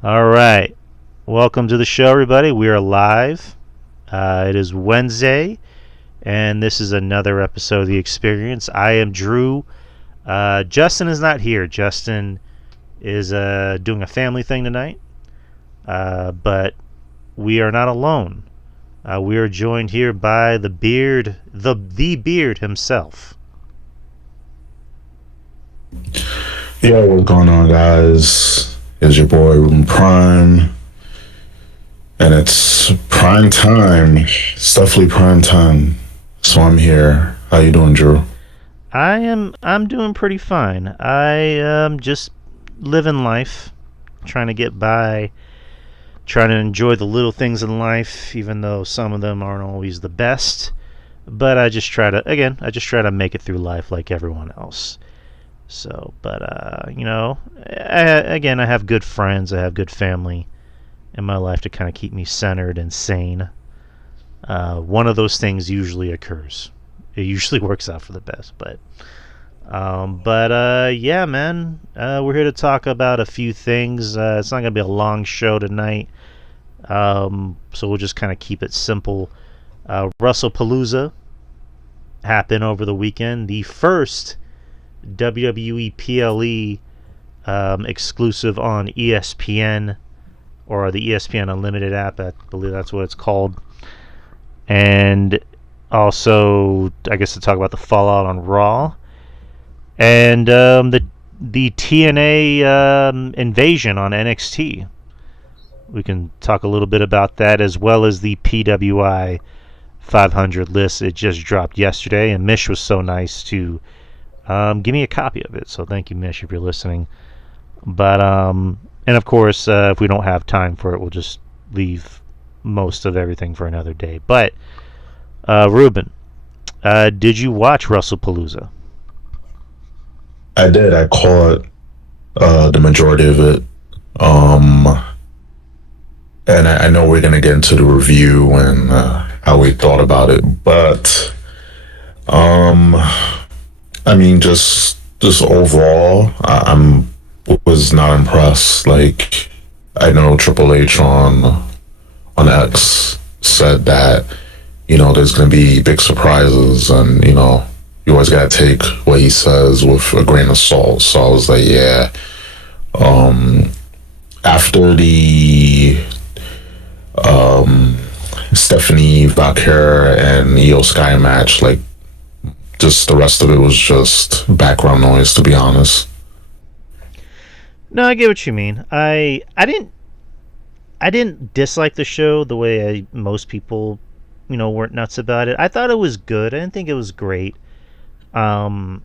All right. Welcome to the show, everybody. We are live. It is Wednesday, and this is another episode of The Experience. I am Drew. Justin is not here. Justin is doing a family thing tonight, but we are not alone. We are joined here by the Beard, the Beard himself. Yeah, what's going on, guys? It's your boy Ruben Prime, and it's prime time. It's definitely prime time. So I'm here. How you doing, Drew? I'm doing pretty fine. I am just living life, trying to get by, trying to enjoy the little things in life, even though some of them aren't always the best. But I just try to make it through life like everyone else. So, but I have good friends, I have good family in my life to kind of keep me centered and sane. One of those things usually occurs. It usually works out for the best, yeah, man. We're here to talk about a few things. It's not gonna be a long show tonight, so we'll just kind of keep it simple. Wrestlepalooza happened over the weekend. The first WWE PLE exclusive on ESPN, or the ESPN Unlimited app. I believe that's what it's called. And also, I guess, to talk about the fallout on Raw and the TNA invasion on NXT. We can talk a little bit about that, as well as the PWI 500 list. It just dropped yesterday, and Mish was so nice to give me a copy of it. So thank you, Mish, if you're listening. But and of course, if we don't have time for it, we'll just leave most of everything for another day. But Ruben, did you watch Wrestlepalooza? I did. I caught the majority of it. And I know we're gonna get into the review and how we thought about it, but I mean, just overall, I'm was not impressed. Like, I know Triple H on X said that there's gonna be big surprises, and you always gotta take what he says with a grain of salt. So I was like, yeah. After the Stephanie Valkyrie and Io Sky match, like, just the rest of it was just background noise, to be honest. No, I get what you mean. I didn't dislike the show the way most people, weren't nuts about it. I thought it was good. I didn't think it was great. And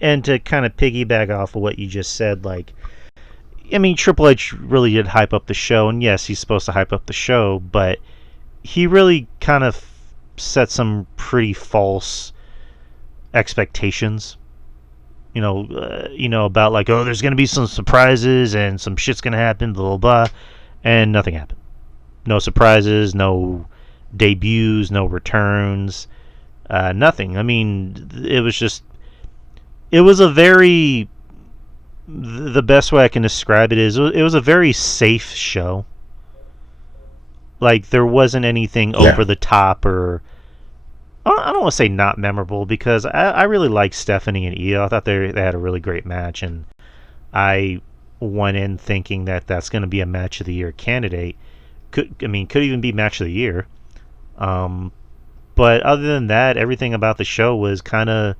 to kind of piggyback off of what you just said, like, I mean, Triple H really did hype up the show, and yes, he's supposed to hype up the show, but he really kind of set some pretty false expectations. About, like, oh, there's gonna be some surprises and some shit's gonna happen, blah blah blah, and nothing happened. No surprises, no debuts, no returns, nothing. I mean, it was a very, the best way I can describe it is, it was a very safe show. Like, there wasn't anything over the top, or I don't want to say not memorable, because I really liked Stephanie and Io. I thought they had a really great match, and I went in thinking that that's going to be a match of the year candidate. Could even be match of the year. But other than that, everything about the show was kind of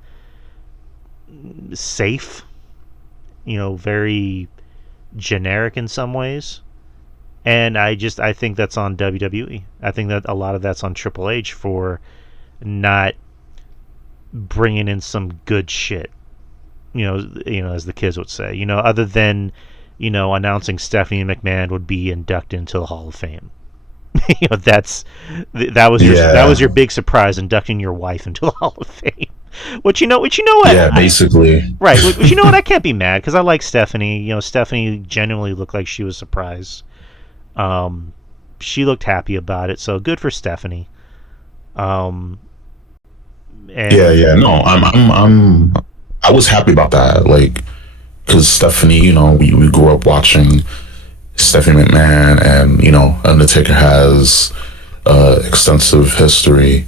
safe. Very generic in some ways. And I think that's on WWE. I think that a lot of that's on Triple H for not bringing in some good shit, as the kids would say, other than, announcing Stephanie McMahon would be inducted into the Hall of Fame. That was your big surprise, inducting your wife into the Hall of Fame. Which you know what? Yeah, basically. Right. Which you know what? I can't be mad, because I like Stephanie. Stephanie genuinely looked like she was surprised. She looked happy about it, so good for Stephanie. And No, I was happy about that, like, because Stephanie, we grew up watching Stephanie McMahon and, Undertaker has extensive history.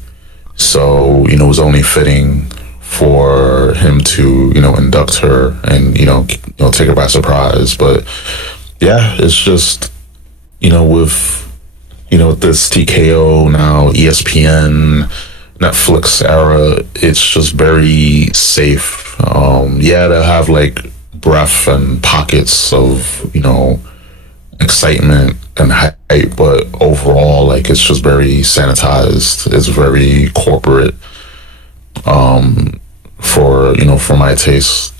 So, it was only fitting for him to, induct her and, take her by surprise. But yeah, it's just, with, this TKO now, ESPN, Netflix era, it's just very safe. Yeah, they'll have like breath and pockets of, excitement and hype, but overall, like, it's just very sanitized. It's very corporate, for my taste.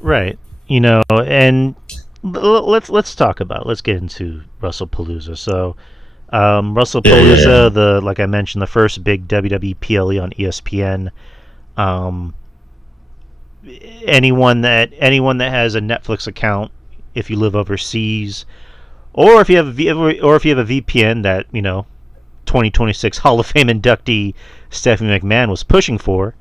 Right. And let's talk about let's get into Wrestlepalooza. So, Wrestlepalooza, the like I mentioned, the first big WWE PLE on ESPN. Um, anyone that has a Netflix account, if you live overseas, or if you have a VPN that 2026 Hall of Fame inductee Stephanie McMahon was pushing for,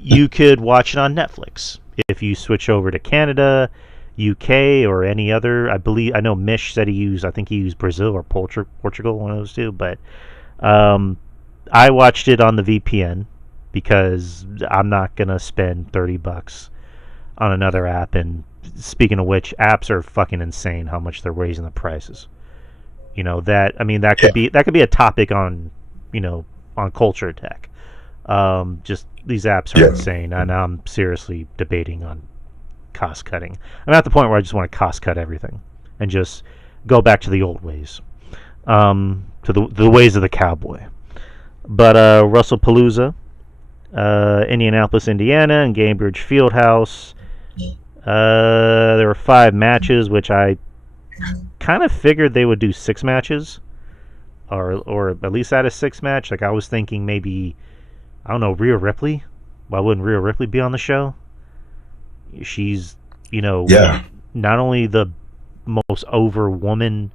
you could watch it on Netflix. If you switch over to Canada, UK, or any other, I know Mish said I think he used Brazil or Portugal, one of those two. But I watched it on the VPN because I'm not gonna spend $30 on another app. And speaking of which, apps are fucking insane how much they're raising the prices. That could be a topic on on Culture Attack. Just these apps are insane, and I'm seriously debating on cost cutting. I'm at the point where I just want to cost cut everything and just go back to the old ways, to the ways of the cowboy. But Wrestlepalooza, Indianapolis, Indiana, and Gainbridge Fieldhouse. There were 5 matches, which I kind of figured they would do 6 matches, or at least add a 6 match. Like I was thinking maybe, I don't know, Rhea Ripley. Why wouldn't Rhea Ripley be on the show? She's, not only the most over woman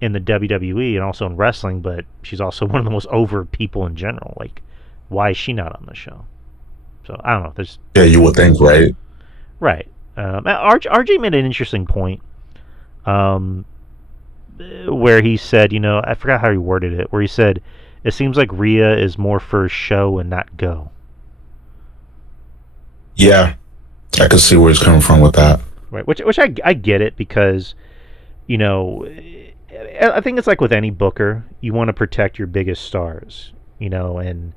in the WWE and also in wrestling, but she's also one of the most over people in general. Like, why is she not on the show? So I don't know. You would think, right? Right. RJ made an interesting point, where he said, I forgot how he worded it, where he said, it seems like Rhea is more for show and not go. Yeah, I can see where he's coming from with that. Right, which I get it, because, I think it's like with any booker, you want to protect your biggest stars, and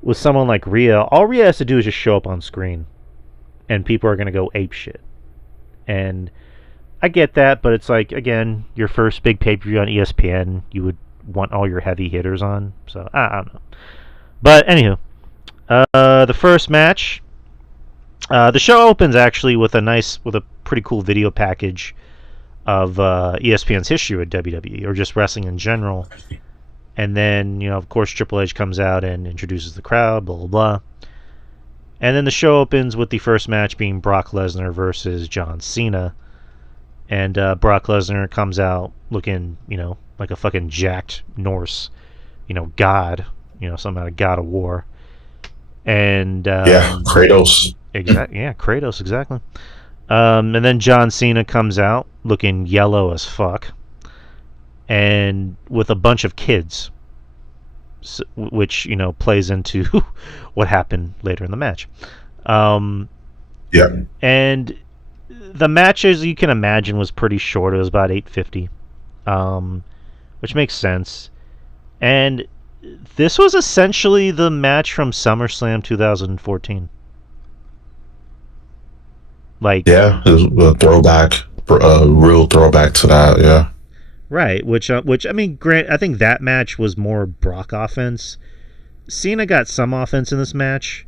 with someone like Rhea, all Rhea has to do is just show up on screen, and people are going to go ape shit. And I get that, but it's like, again, your first big pay-per-view on ESPN, you would want all your heavy hitters on. So I don't know. But anywho, the first match, the show opens actually with a pretty cool video package of ESPN's history with WWE, or just wrestling in general. And then, of course, Triple H comes out and introduces the crowd, blah blah blah. And then the show opens with the first match being Brock Lesnar versus John Cena. And Brock Lesnar comes out looking, like a fucking jacked Norse, god, some kind of god of war. And Kratos. Kratos, exactly. And then John Cena comes out looking yellow as fuck, and with a bunch of kids, which plays into what happened later in the match. And the match, as you can imagine, was pretty short. It was about 8:50, which makes sense. And this was essentially the match from SummerSlam 2014. Like, it was a throwback, a real throwback to that. Yeah. Right, which I mean, I think that match was more Brock offense. Cena got some offense in this match,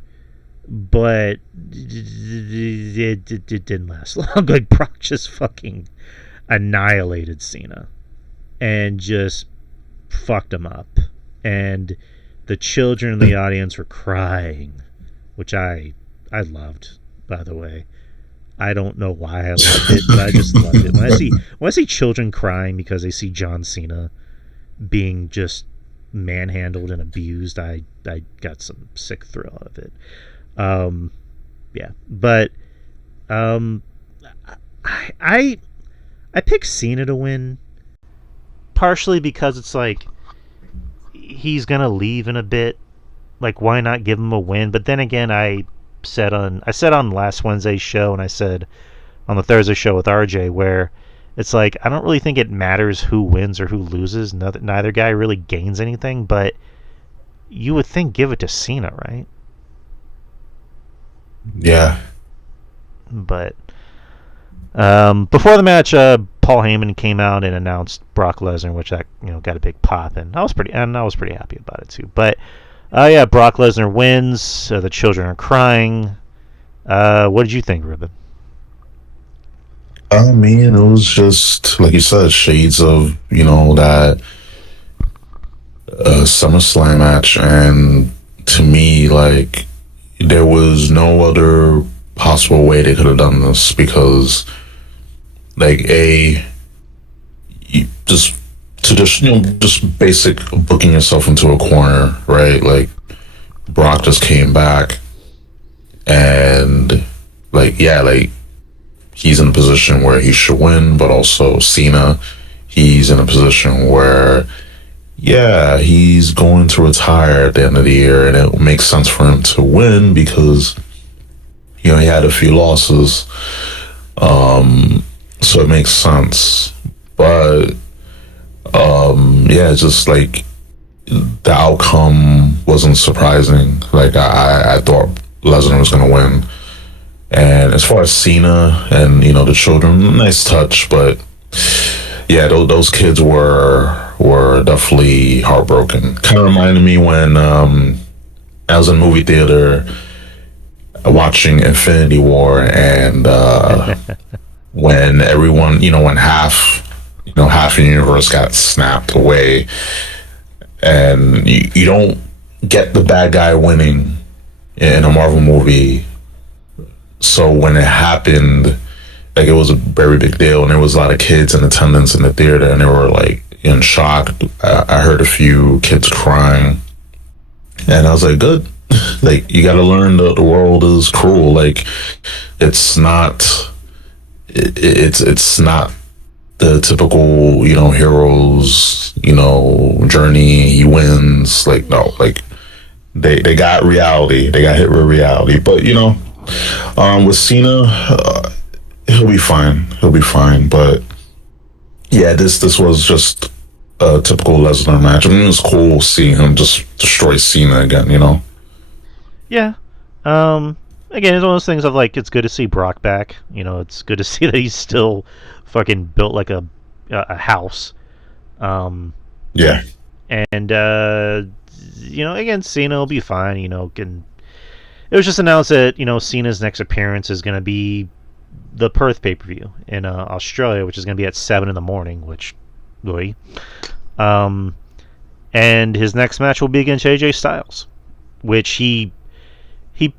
but it didn't last long. Like, Brock just fucking annihilated Cena and just fucked him up. And the children in the audience were crying, which I loved, by the way. I don't know why I loved it, but I just loved it. When I see children crying because they see John Cena being just manhandled and abused, I got some sick thrill out of it. But I I pick Cena to win, partially because it's like he's gonna leave in a bit. Like, why not give him a win? But then again, I said on last Wednesday's show, and I said on the Thursday show with RJ, where it's like I don't really think it matters who wins or who loses. Neither guy really gains anything, but you would think give it to Cena, right? Yeah. But before the match, Paul Heyman came out and announced Brock Lesnar, which that got a big pop, and I was pretty happy about it too. But yeah, Brock Lesnar wins. The children are crying. What did you think, Ruben? I mean, it was just like you said, shades of that SummerSlam match, and to me, like there was no other possible way they could have done this because, like, just basic booking yourself into a corner, right? Like Brock just came back, and like he's in a position where he should win, but also Cena, he's in a position where he's going to retire at the end of the year, and it makes sense for him to win because he had a few losses, so it makes sense. But just like the outcome wasn't surprising. Like I thought Lesnar was gonna win, and as far as Cena and the children, nice touch, but yeah, those kids were definitely heartbroken. Kind of reminded me when I was in a movie theater watching Infinity War, and when everyone, when half the universe got snapped away, and you don't get the bad guy winning in a Marvel movie. So when it happened, like, it was a very big deal, and there was a lot of kids in attendance in the theater, and they were like in shock. I heard a few kids crying, and I was like, good. Like, you got to learn that the world is cruel. Like, it's not the typical heroes journey. He wins. Like, no, like they got reality. They got hit with reality. But with Cena, he'll be fine. But yeah, this was just a typical Lesnar match. I mean, it was cool seeing him just destroy Cena again. Yeah. Again, it's one of those things of like, it's good to see Brock back. It's good to see that he's still fucking built like a house. Yeah. And again, Cena will be fine. It was just announced that Cena's next appearance is going to be the Perth pay-per-view in Australia, which is going to be at 7 a.m. Which, boy. And his next match will be against AJ Styles, which he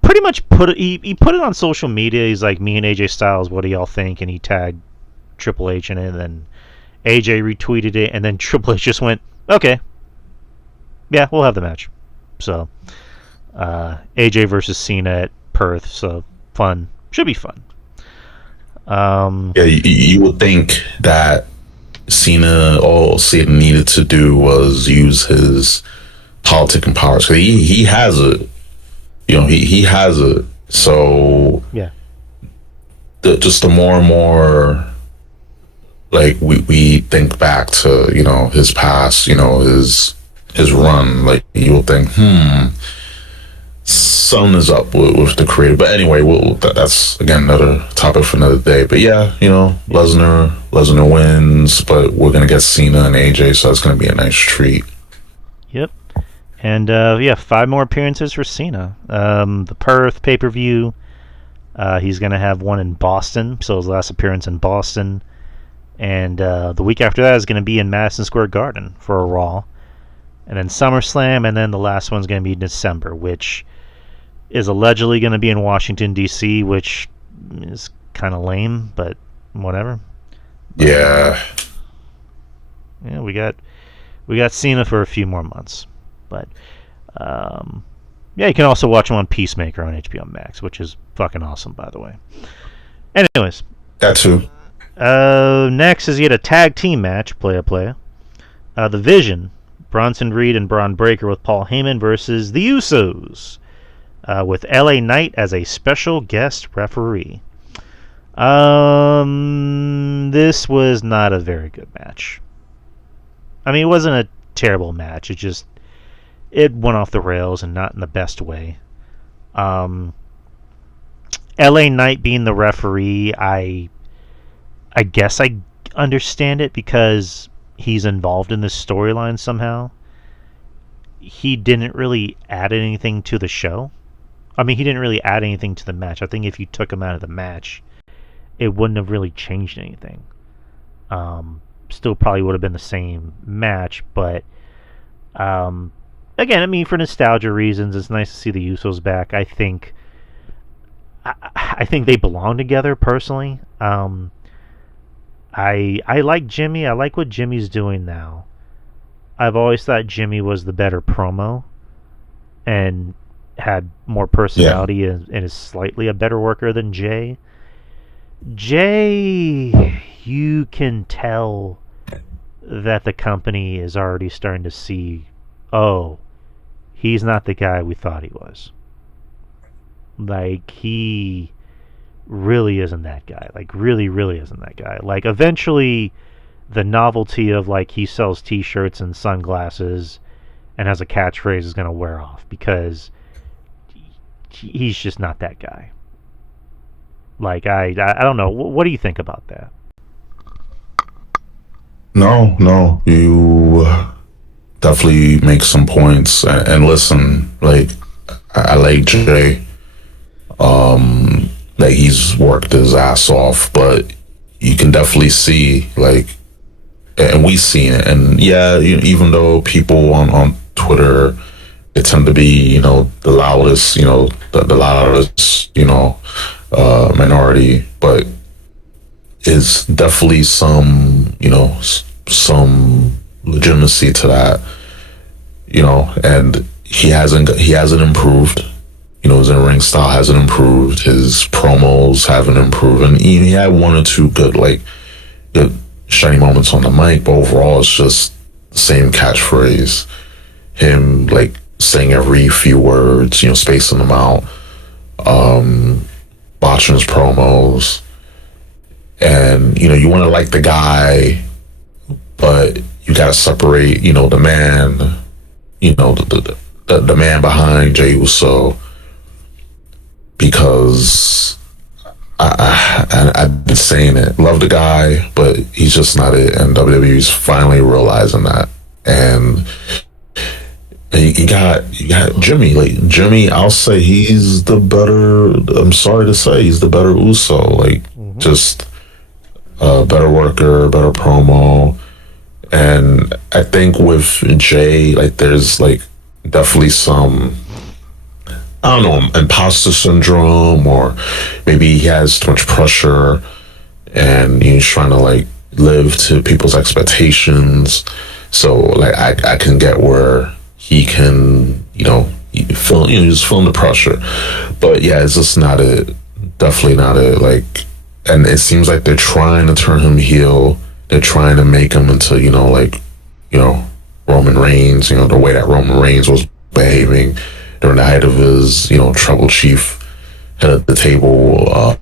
pretty much put it on social media. He's like, me and AJ Styles, what do y'all think? And he tagged Triple H in it, and then AJ retweeted it, and then Triple H just went, okay, yeah, we'll have the match. So AJ versus Cena at Perth, so fun. Should be fun. Yeah, you would think that all Cena needed to do was use his politicking powers. He has it. He has it. So yeah, just the more and more, like, we think back to his past, his run, like, you'll think, something is up with the creator. But anyway, that's again another topic for another day. But yeah, Lesnar wins, but we're gonna get Cena and AJ, so it's gonna be a nice treat. Yep. And 5 more appearances for Cena. The Perth pay-per-view, he's going to have one in Boston, so his last appearance in Boston. And the week after that is going to be in Madison Square Garden for a Raw. And then SummerSlam, and then the last one's going to be in December, which is allegedly going to be in Washington, D.C., which is kind of lame, but whatever. Yeah. Yeah, we got Cena for a few more months. But you can also watch him on Peacemaker on HBO Max, which is fucking awesome, by the way. Anyways, that too. Next is yet a tag team match, playa. The Vision, Bronson Reed and Braun Breaker with Paul Heyman versus the Usos, with LA Knight as a special guest referee. This was not a very good match. I mean, it wasn't a terrible match. It went off the rails and not in the best way. LA Knight being the referee, I guess I understand it because he's involved in this storyline somehow. He didn't really add anything to the show. I mean, he didn't really add anything to the match. I think if you took him out of the match, it wouldn't have really changed anything. Still probably would have been the same match, but again, I mean, for nostalgia reasons, it's nice to see the Usos back. I think they belong together personally. I like Jimmy. I like what Jimmy's doing now. I've always thought Jimmy was the better promo and had more personality and is slightly a better worker than Jay. Jay, you can tell that the company is already starting to see, oh, he's not the guy we thought he was. Like, he really isn't that guy. Like, really isn't that guy. Like, eventually, the novelty of, like, he sells t-shirts and sunglasses and has a catchphrase is going to wear off because he's just not that guy. Like, I don't know. What do you think about that? No, you definitely make some points. And listen, like, I like Jay. That he's worked his ass off, but you can definitely see, like, and we seen it. And yeah, even though people on Twitter, they tend to be, the loudest, the loudest, minority, but it's definitely some, some legitimacy to that, and he hasn't improved. His in-ring style hasn't improved. His promos haven't improved. And he had one or two good shiny moments on the mic, but overall it's just the same catchphrase. Him, like, saying every few words, spacing them out, botching his promos. And, you want to like the guy, but you got to separate, the man, the man behind Jey Uso. Because I've been saying it. Love the guy, but he's just not it. And WWE's finally realizing that. And you got Jimmy. Like, Jimmy, I'll say he's the better. I'm sorry to say, he's the better Uso. Like, just a better worker, better promo. And I think with Jay, like, there's, like, definitely some, I don't know, imposter syndrome, or maybe he has too much pressure and he's trying to, like, live to people's expectations. So, like, I can get where he can, just feeling the pressure. But yeah, it's just not it. Definitely not it. Like, and it seems like they're trying to turn him heel. They're trying to make him into, Roman Reigns, the way that Roman Reigns was behaving during the height of his, tribal chief head at the table,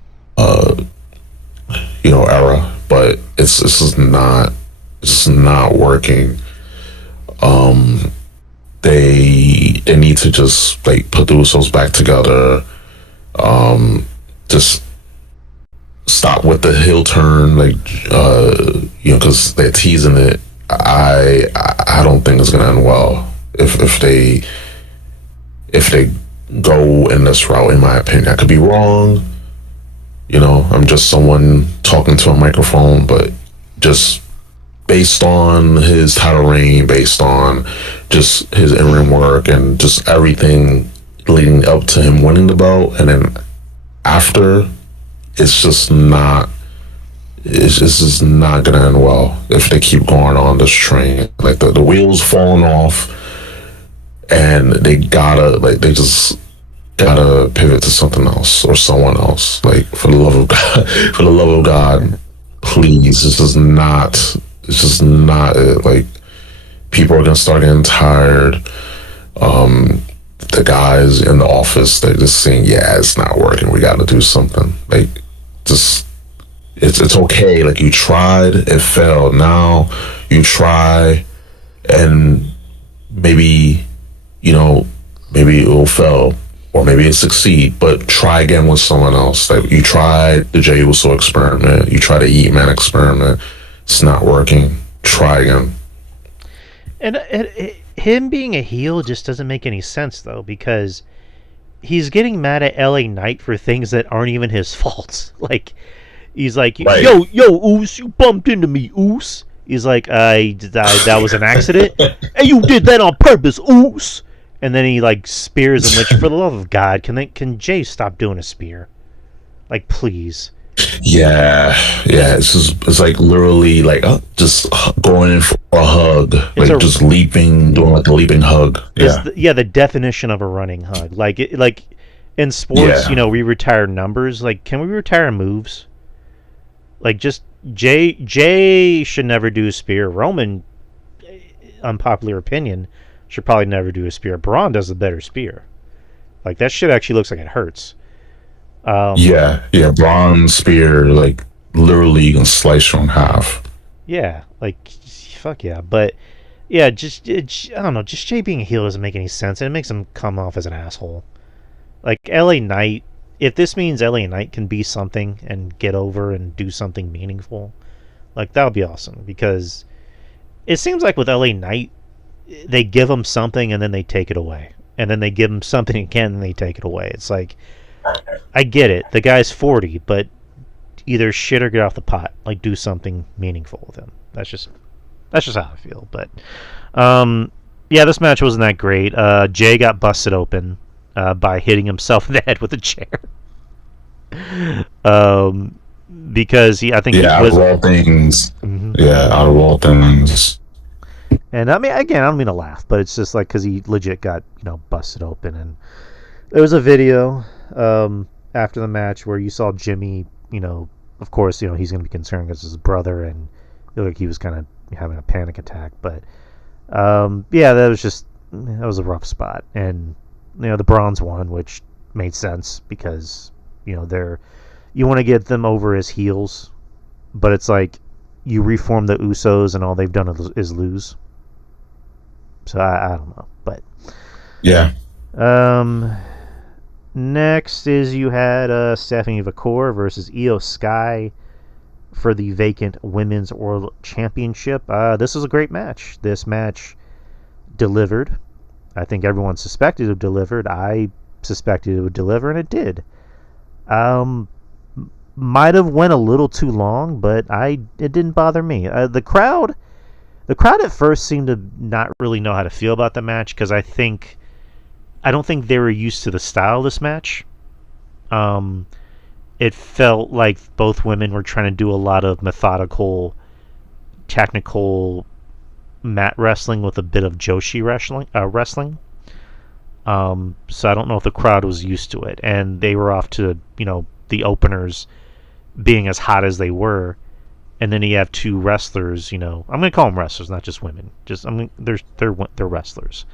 era. But it's not working. They need to just, like, put the Usos back together. Just stop with the heel turn, like, because they're teasing it. I don't think it's gonna end well if they go in this route, in my opinion. I could be wrong. I'm just someone talking to a microphone, but just based on his title reign, based on just his in-ring work and just everything leading up to him winning the belt, and then after, it's just not gonna end well if they keep going on this train. Like, the wheels falling off, and they just gotta pivot to something else or someone else. Like, for the love of God, please, this is not. It's just not it. Like, people are gonna start getting tired. The guys in the office, they're just saying, "Yeah, it's not working. We got to do something." Like, just it's okay. Like, you tried, it failed. Now you try, and maybe maybe it will fail, or maybe it succeed. But try again with someone else. Like, you tried the Jey Uso experiment. You try the Eat Man experiment. It's not working. Try again. And him being a heel just doesn't make any sense, though, because he's getting mad at LA Knight for things that aren't even his fault. Like, he's like, Right. yo, Oos, you bumped into me, Oos. He's like, that was an accident. And you did that on purpose, Oos. And then he, like, spears him, which, for the love of God, can Jay stop doing a spear? Like, please. Yeah, it's like literally like just going in for a hug, like just leaping, doing like a leaping hug. Yeah, the definition of a running hug. Like in sports, we retire numbers. Like, can we retire moves? Like, just Jay should never do a spear. Roman, unpopular opinion, should probably never do a spear. Braun does a better spear. Like, that shit actually looks like it hurts. Braun spear, like, literally you can slice you in half. Yeah, like, fuck yeah. But yeah, I don't know, just Jay being a heel doesn't make any sense, and it makes him come off as an asshole. Like, LA Knight, if this means LA Knight can be something and get over and do something meaningful, like, that would be awesome. Because it seems like with LA Knight, they give him something and then they take it away, and then they give him something again and they take it away. It's like, I get it, the guy's 40, but either shit or get off the pot. Like, do something meaningful with him. That's just how I feel. But this match wasn't that great. Jay got busted open by hitting himself in the head with a chair. Because I think out of all things. Mm-hmm. Yeah, out of all things. And I mean, again, I don't mean to laugh, but it's just like, because he legit got busted open. And there was a video after the match where you saw Jimmy, of course, he's going to be concerned because it's his brother, and it looked like he was kind of having a panic attack. But that was a rough spot. And the Bronze won, which made sense because you want to get them over as heels, but it's like you reform the Usos and all they've done is lose. So I don't know, but yeah. Next is you had Stephanie Vacour versus Io Sky for the vacant Women's World Championship. This was a great match. This match delivered. I think everyone suspected it delivered. I suspected it would deliver, and it did. Might have went a little too long, but it didn't bother me. The crowd at first seemed to not really know how to feel about the match, because I don't think they were used to the style of this match. It felt like both women were trying to do a lot of methodical, technical mat wrestling with a bit of Joshi wrestling. So I don't know if the crowd was used to it, and they were off to the openers being as hot as they were, and then you have two wrestlers. I'm going to call them wrestlers, not just women. They're wrestlers.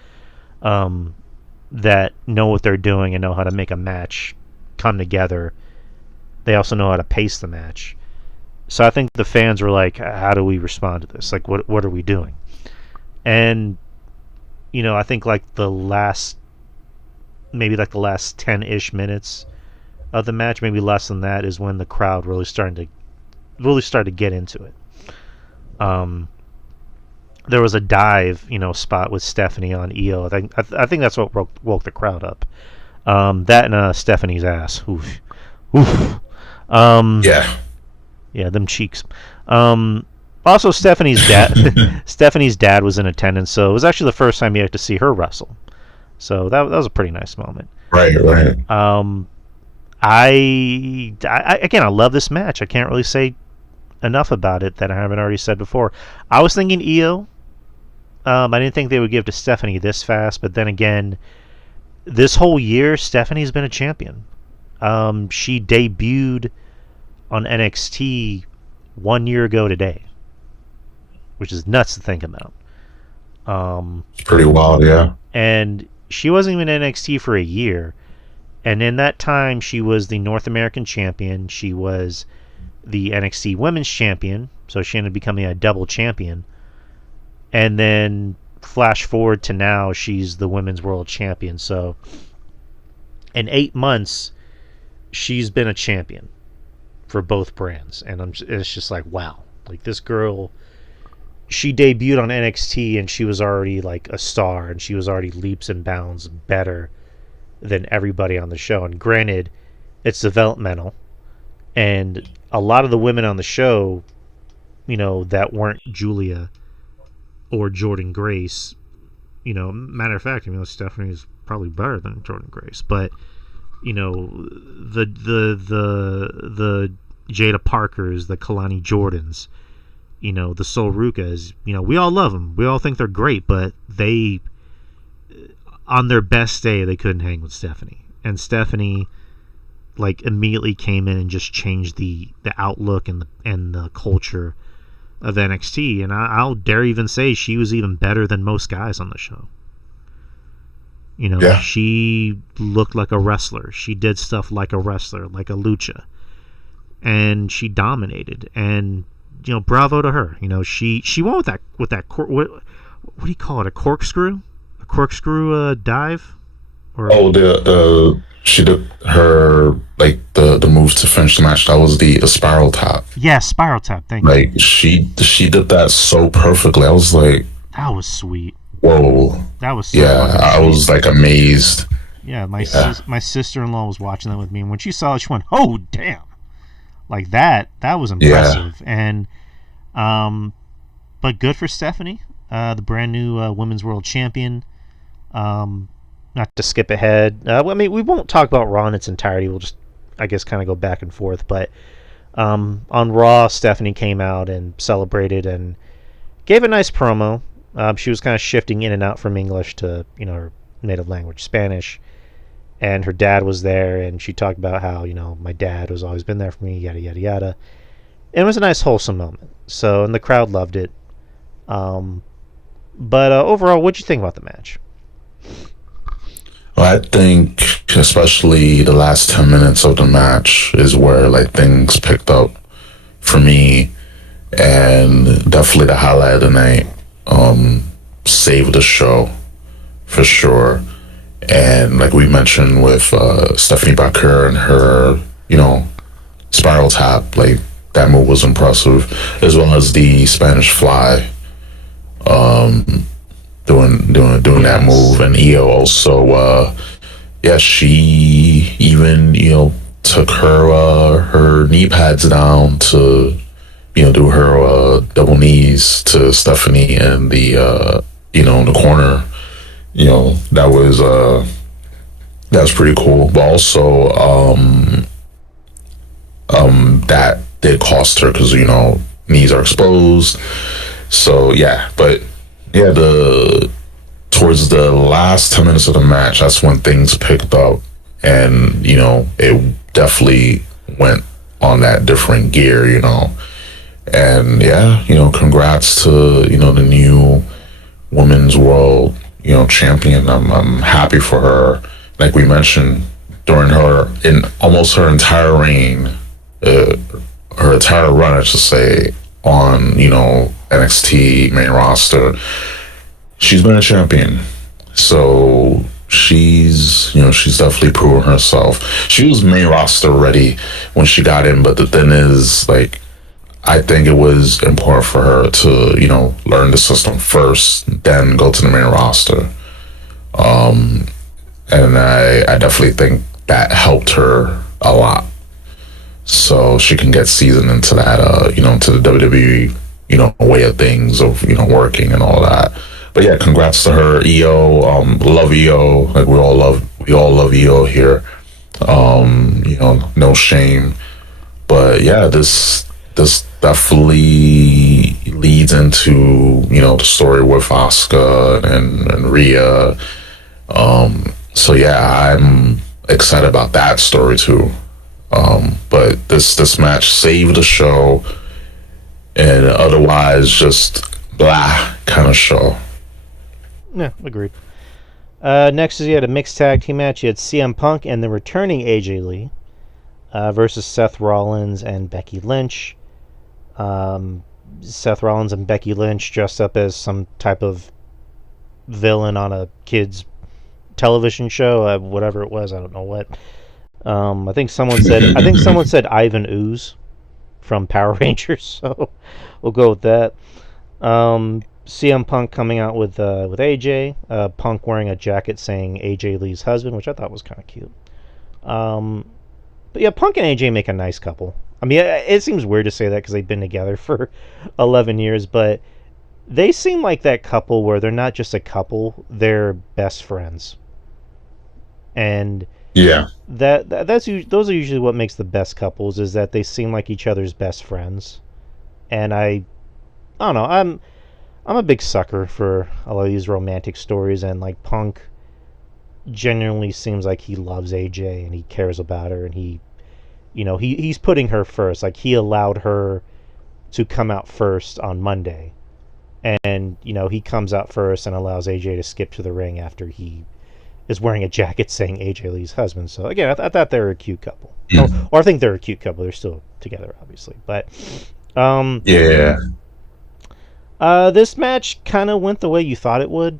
That know what they're doing and know how to make a match come together. They also know how to pace the match. So I think the fans were like, how do we respond to this? Like, what are we doing? And I think like the last 10-ish minutes of the match, maybe less than that, is when the crowd really started to get into it. There was a dive, spot with Stephanie on Io. I think that's what woke the crowd up. That and Stephanie's ass. Oof. Yeah, them cheeks. Also, Stephanie's dad was in attendance, so it was actually the first time you had to see her wrestle. So that was a pretty nice moment. Right. I love this match. I can't really say enough about it that I haven't already said before. I was thinking Io. I didn't think they would give to Stephanie this fast, but then again, this whole year, Stephanie's been a champion. She debuted on NXT 1 year ago today, which is nuts to think about. It's pretty wild, yeah. And she wasn't even in NXT for a year. And in that time, she was the North American champion. She was the NXT Women's Champion. So she ended up becoming a double champion. And then flash forward to now, she's the Women's World Champion. So in 8 months, she's been a champion for both brands. And it's just like, wow. Like, this girl, she debuted on NXT and she was already like a star, and she was already leaps and bounds better than everybody on the show. And granted, it's developmental, and a lot of the women on the show, you know, that weren't Julia or Jordan Grace, you know, matter of fact, you know, Stephanie's probably better than Jordan Grace, but you know, the Jada Parkers, the Kalani Jordans, you know, the Sol Rukas, you know, we all love them, we all think they're great, but they, on their best day, they couldn't hang with Stephanie. And Stephanie, like, immediately came in and just changed the outlook and the culture of NXT. And I'll dare even say she was even better than most guys on the show. You know, Yeah. she looked like a wrestler. She did stuff like a wrestler, like a lucha. And she dominated. And, you know, bravo to her. You know, she went with that what do you call it? A corkscrew? Corkscrew dive, or She did her, like, the move to finish the match. That was the spiral tap. yeah, spiral tap. Thank you. Like, she did that so perfectly. I was like, That was sweet. whoa. That was so Yeah, fucking I sweet. was like amazed. Yeah, my sister-in-law was watching that with me, and when she saw it, she went, "Oh, damn!" Like that was impressive. And but good for Stephanie, the brand new Women's World Champion. Not to skip ahead. I mean, we won't talk about Raw in its entirety. We'll just, I guess, kind of go back and forth. But on Raw, Stephanie came out and celebrated and gave a nice promo. She was kind of shifting in and out from English to, you know, her native language, Spanish. And her dad was there, and she talked about how, you know, my dad has always been there for me, yada, yada, yada. And it was a nice, wholesome moment. So, and the crowd loved it. But overall, what'd you think about the match? Well, I think especially the last 10 minutes of the match is where, like, things picked up for me, and definitely the highlight of the night. Saved the show for sure. And like we mentioned with Stephanie Baker and her, you know, spiral tap, like, that move was impressive, as well as the Spanish fly, doing that move. And Io also, she even, you know, took her knee pads down to, you know, do her double knees to Stephanie and the you know, in the corner. You know, that was pretty cool. But also, that did cost her because, you know, knees are exposed. So yeah, but yeah, towards the last 10 minutes of the match, that's when things picked up, and, you know, it definitely went on that different gear, you know. And yeah, you know, congrats to, you know, the new Women's World, you know, champion. I'm happy for her. Like we mentioned, during in almost her entire reign, her entire run, I should say, on, you know, NXT main roster, she's been a champion. So she's definitely proven herself. She was main roster ready when she got in, but the thing is, like, I think it was important for her to, you know, learn the system first, then go to the main roster. And I definitely think that helped her a lot. So she can get seasoned into that, you know, to the WWE, you know, way of things, of, you know, working and all that. But yeah, congrats to her. Io, love Io. Like, we all love Io here. You know, no shame. But yeah, this definitely leads into, you know, the story with Asuka and Rhea. So yeah, I'm excited about that story too. But this match saved the show, and otherwise just blah kind of show. Yeah, agreed. Next is you had a mixed tag team match. You had CM Punk and the returning AJ Lee versus Seth Rollins and Becky Lynch. Seth Rollins and Becky Lynch dressed up as some type of villain on a kid's television show, whatever it was. I don't know what. I think someone said Ivan Ooze from Power Rangers, so we'll go with that. CM Punk coming out with AJ. Punk wearing a jacket saying AJ Lee's husband, which I thought was kind of cute. But yeah, Punk and AJ make a nice couple. I mean, it seems weird to say that because they've been together for 11 years, but they seem like that couple where they're not just a couple, they're best friends. And Yeah. those are usually what makes the best couples, is that they seem like each other's best friends. And I don't know, I'm a big sucker for a lot of these romantic stories, and like Punk genuinely seems like he loves AJ and he cares about her, and he's putting her first. Like, he allowed her to come out first on Monday, and he comes out first and allows AJ to skip to the ring after he is wearing a jacket saying AJ Lee's husband. So again, I thought they were a cute couple. Or I think they're a cute couple. They're still together, obviously, but Yeah. this match kind of went the way you thought it would.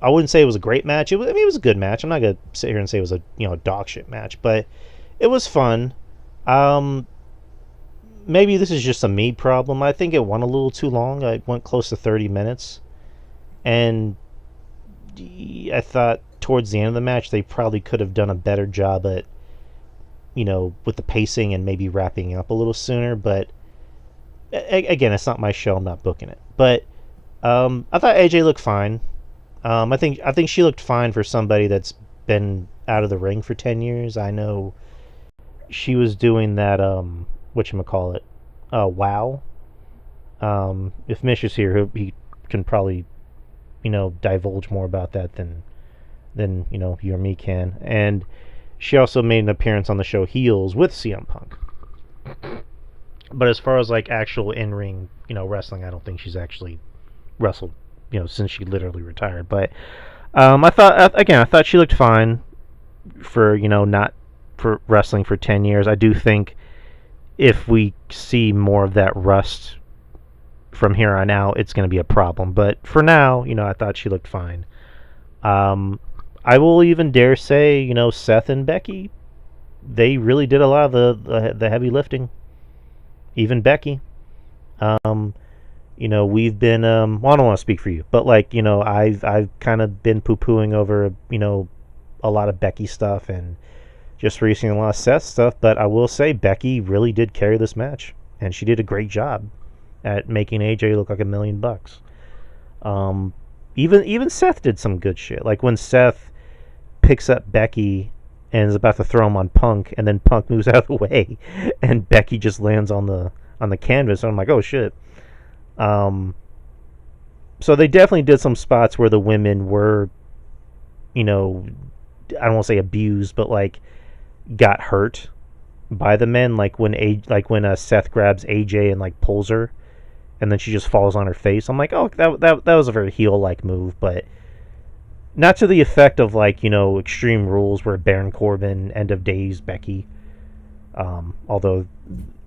I wouldn't say it was a great match. It was a good match. I'm not gonna sit here and say it was a dog shit match, but it was fun. Maybe this is just a me problem. I think it went a little too long. I went close to 30 minutes, and I thought towards the end of the match they probably could have done a better job at with the pacing and maybe wrapping up a little sooner. But again, it's not my show. I'm not booking it. But I thought AJ looked fine. I think she looked fine for somebody that's been out of the ring for 10 years. I know she was doing that whatchamacallit, WoW. If Mish is here, he can probably divulge more about that than you or me can. And she also made an appearance on the show Heels with CM Punk. But as far as like actual in-ring wrestling, I don't think she's actually wrestled since she literally retired. But I thought she looked fine for not for wrestling for 10 years. I do think if we see more of that rust from here on out, it's going to be a problem. But for now, I thought she looked fine. I will even dare say, Seth and Becky, they really did a lot of the heavy lifting. Even Becky. We've been well, I don't want to speak for you, but I've kind of been poo-pooing over a lot of Becky stuff and just recently a lot of Seth stuff, but I will say Becky really did carry this match, and she did a great job at making AJ look like $1 million. Even Seth did some good shit, like when Seth picks up Becky and is about to throw him on Punk, and then Punk moves out of the way and Becky just lands on the canvas, and I'm like, oh shit. So they definitely did some spots where the women were, I don't want to say abused, but like got hurt by the men. Like when Seth grabs AJ and like pulls her, and then she just falls on her face. I'm like, oh, that was a very heel-like move, but not to the effect of like Extreme Rules where Baron Corbin end of days Becky. Although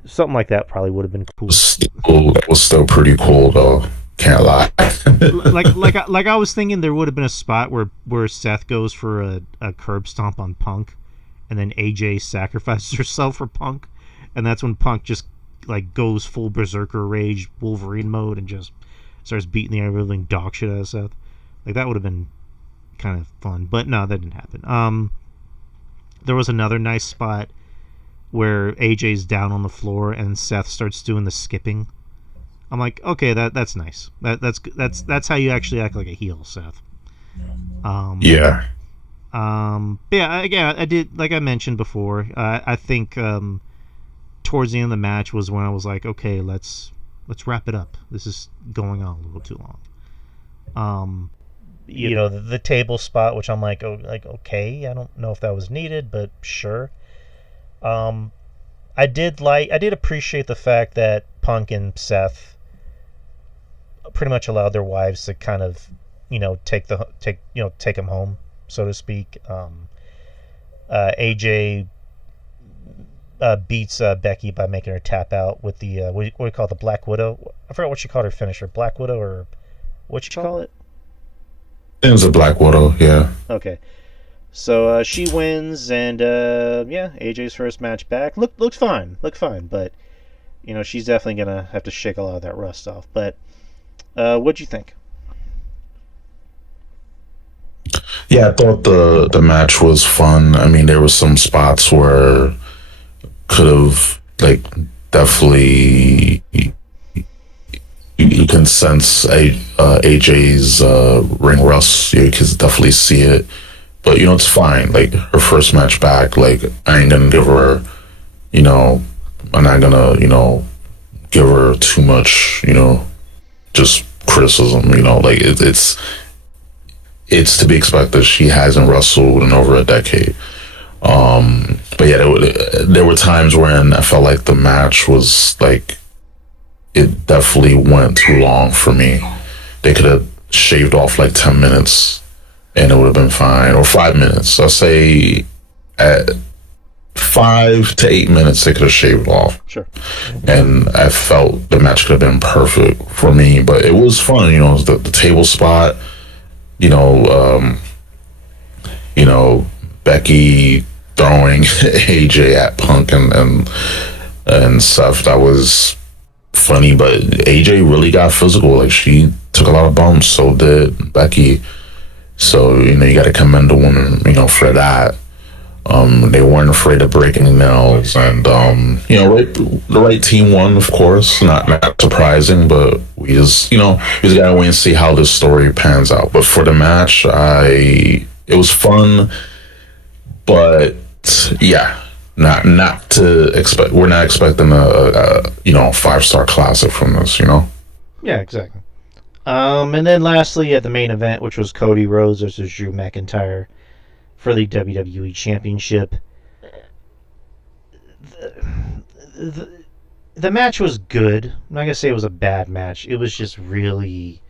something like that probably would have been cool. That was still pretty cool though. Can't lie. like I was thinking there would have been a spot where Seth goes for a curb stomp on Punk, and then AJ sacrifices herself for Punk, and that's when Punk just like goes full berserker rage Wolverine mode and just starts beating the everything dog shit out of Seth. Like that would have been kind of fun, but no, that didn't happen. There was another nice spot where AJ's down on the floor and Seth starts doing the skipping. I'm like, okay, that's nice. That's how you actually act like a heel, Seth. Yeah. Yeah. Again, I did, like I mentioned before. I think towards the end of the match was when I was like, okay, let's wrap it up. This is going on a little too long. The table spot, which I'm like, okay, I don't know if that was needed, but sure. I did appreciate the fact that Punk and Seth pretty much allowed their wives to kind of, take them home, so to speak. AJ beats Becky by making her tap out with the what do you call it, the Black Widow? I forgot what she called her finisher, Black Widow, or what you call it? It was a Black Widow, yeah. Okay, so she wins, and AJ's first match back looked fine, but she's definitely gonna have to shake a lot of that rust off. But what'd you think? Yeah, I thought the match was fun. I mean, there was some spots where could have like definitely you can sense AJ's ring rust. You can definitely see it, but it's fine. Like her first match back, like I ain't gonna give her, I'm not gonna give her too much, just criticism. Like it's to be expected. She hasn't wrestled in over a decade. But yeah, there were times when I felt like the match was like, it definitely went too long for me. They could have shaved off like 10 minutes and it would have been fine, or 5 minutes. I'll say at 5 to 8 minutes they could have shaved off. Sure. And I felt the match could have been perfect for me, but it was fun. The table spot. Becky throwing AJ at Punk and Seth. That was funny, but AJ really got physical. Like she took a lot of bumps, so did Becky. So you got to commend the woman, for that. They weren't afraid of breaking nails, and the right team won, of course. Not surprising, but we just gotta wait and see how this story pans out. But for the match, it was fun, but yeah, not to expect. We're not expecting a 5-star classic from this. Yeah, exactly. And then lastly, at the main event, which was Cody Rhodes versus Drew McIntyre for the WWE Championship. The match was good. I'm not going to say it was a bad match. It was just really,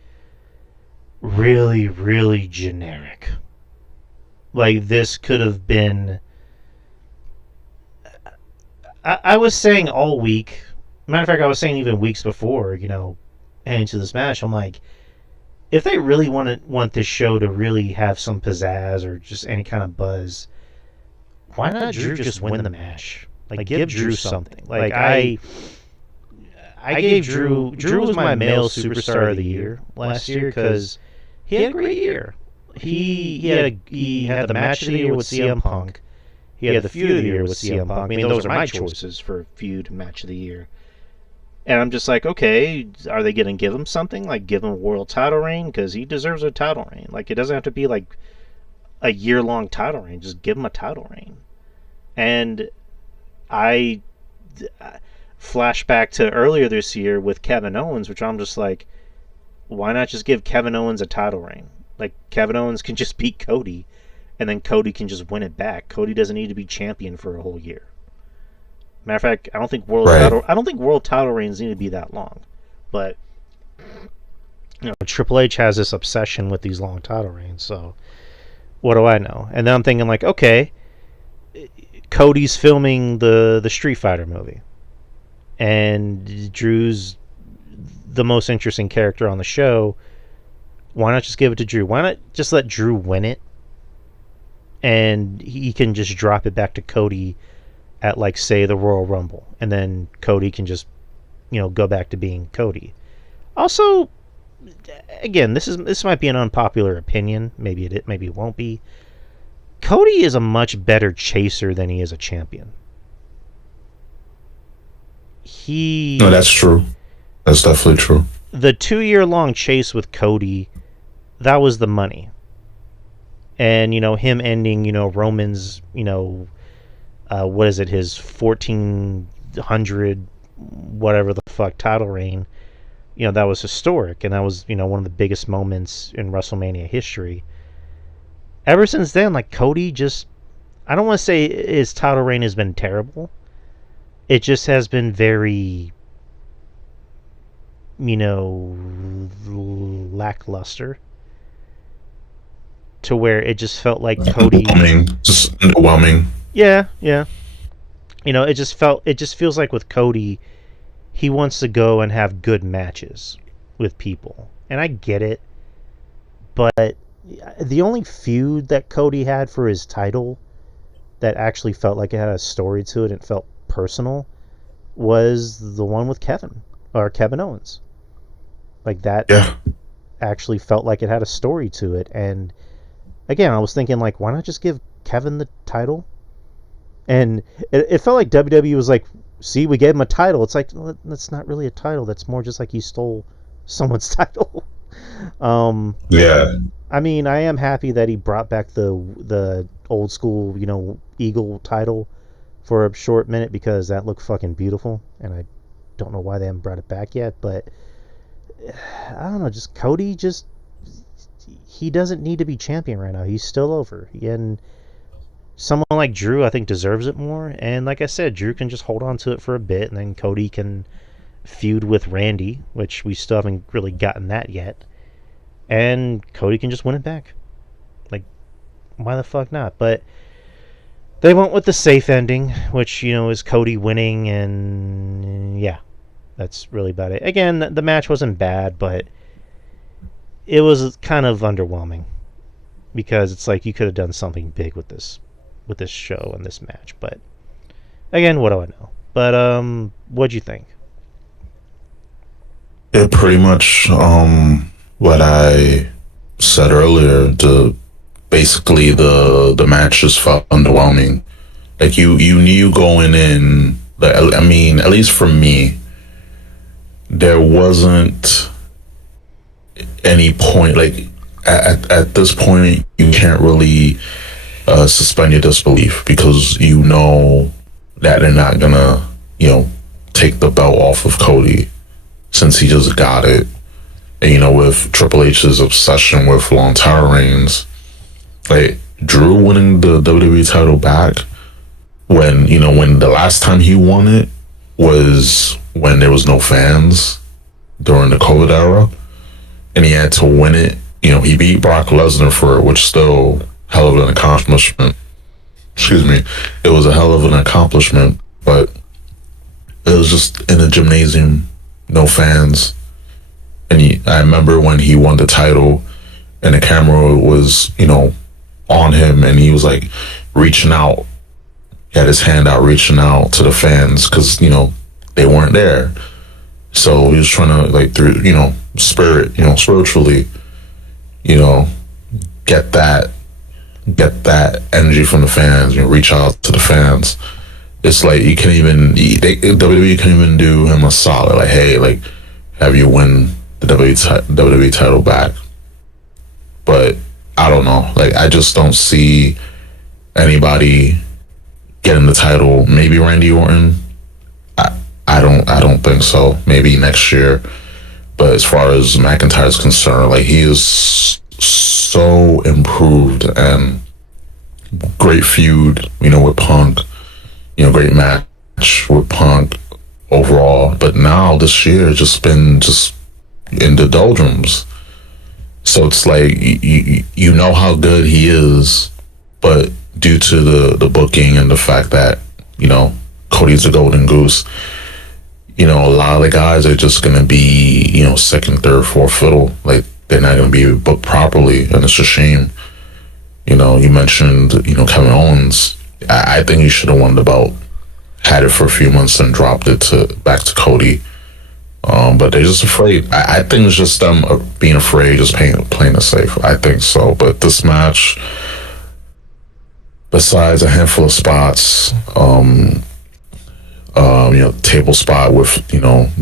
really, really generic. Like, this could have been... I was saying all week, matter of fact, I was saying even weeks before, heading to this match, I'm like, if they really want this show to really have some pizzazz or just any kind of buzz, why not Drew just win the match? Like, give Drew something. Like, I gave Drew was my male superstar of the year last year because he had a great year. He had the match of the year with CM Punk. He had the feud of the year with CM Punk. I mean, those are my choices for feud and match of the year. And I'm just like, okay, are they going to give him something? Like, give him a world title reign? Because he deserves a title reign. Like, it doesn't have to be, like, a year-long title reign. Just give him a title reign. And I flash back to earlier this year with Kevin Owens, which I'm just like, why not just give Kevin Owens a title reign? Like, Kevin Owens can just beat Cody, and then Cody can just win it back. Cody doesn't need to be champion for a whole year. Matter of fact, I don't think world title reigns need to be that long. But Triple H has this obsession with these long title reigns, so what do I know? And then I'm thinking like, okay, Cody's filming the Street Fighter movie. And Drew's the most interesting character on the show. Why not just give it to Drew? Why not just let Drew win it? And he can just drop it back to Cody at, like, say, the Royal Rumble. And then Cody can just, go back to being Cody. Also, again, this might be an unpopular opinion. Maybe it won't be. Cody is a much better chaser than he is a champion. No, that's true. That's definitely true. The 2-year-long chase with Cody, that was the money. And, him ending, Roman's, what is it, his 1400 whatever the fuck title reign, that was historic, and that was, one of the biggest moments in WrestleMania history. Ever since then, like, Cody just, I don't want to say his title reign has been terrible, it just has been very, lackluster, to where it just felt like Cody. Underwhelming, just underwhelming. Yeah, yeah. It just feels like with Cody, he wants to go and have good matches with people. And I get it, but the only feud that Cody had for his title that actually felt like it had a story to it and felt personal was the one with Kevin Owens. Like that Yeah, actually felt like it had a story to it. And again, I was thinking, like, why not just give Kevin the title? And it felt like WWE was like, see, we gave him a title. It's like, well, that's not really a title. That's more just like you stole someone's title. um, yeah. I mean, I am happy that he brought back the old school, Eagle title for a short minute, because that looked fucking beautiful, and I don't know why they haven't brought it back yet. But I don't know, just Cody, just he doesn't need to be champion right now. He's still over, and someone like Drew, I think, deserves it more. And like I said, Drew can just hold on to it for a bit, and then Cody can feud with Randy, which we still haven't really gotten that yet. And Cody can just win it back. Like, why the fuck not? But they went with the safe ending, which, is Cody winning, and yeah, that's really about it. Again, the match wasn't bad, but it was kind of underwhelming, because it's like you could have done something big with this show and this match. But again, what do I know? But what'd you think? It pretty much what I said earlier. The match just felt underwhelming. Like you knew going in. I mean, at least for me, there wasn't any point. Like at this point, you can't really suspend your disbelief, because you know that they're not gonna, take the belt off of Cody, since he just got it. And with Triple H's obsession with long title reigns, like Drew winning the WWE title back, when the last time he won it was when there was no fans during the COVID era, and he had to win it. He beat Brock Lesnar for it, which still hell of an accomplishment. Excuse me. It was a hell of an accomplishment, but it was just in a gymnasium, no fans. And I remember when he won the title, and the camera was, on him, and he was like reaching out. He had his hand out, reaching out to the fans, because they weren't there. So he was trying to, like, through spiritually, get that energy from the fans. Reach out to the fans. It's like you can't even WWE can't even do him a solid. Like, hey, like, have you win the WWE title back? But I don't know. Like, I just don't see anybody getting the title. Maybe Randy Orton. I don't think so. Maybe next year. But as far as McIntyre is concerned, like, he is so improved, and great feud, with Punk. Great match with Punk overall. But now this year has just been in the doldrums. So it's like you know how good he is, but due to the booking and the fact that Cody's a golden goose, a lot of the guys are just gonna be second, third, fourth fiddle. Like, they're not gonna be booked properly, and it's a shame. You mentioned Kevin Owens. I think he should have won the belt, had it for a few months, and dropped it back to Cody. But they're just afraid. I think it's just them being afraid, just playing it safe. I think so. But this match, besides a handful of spots, table spot with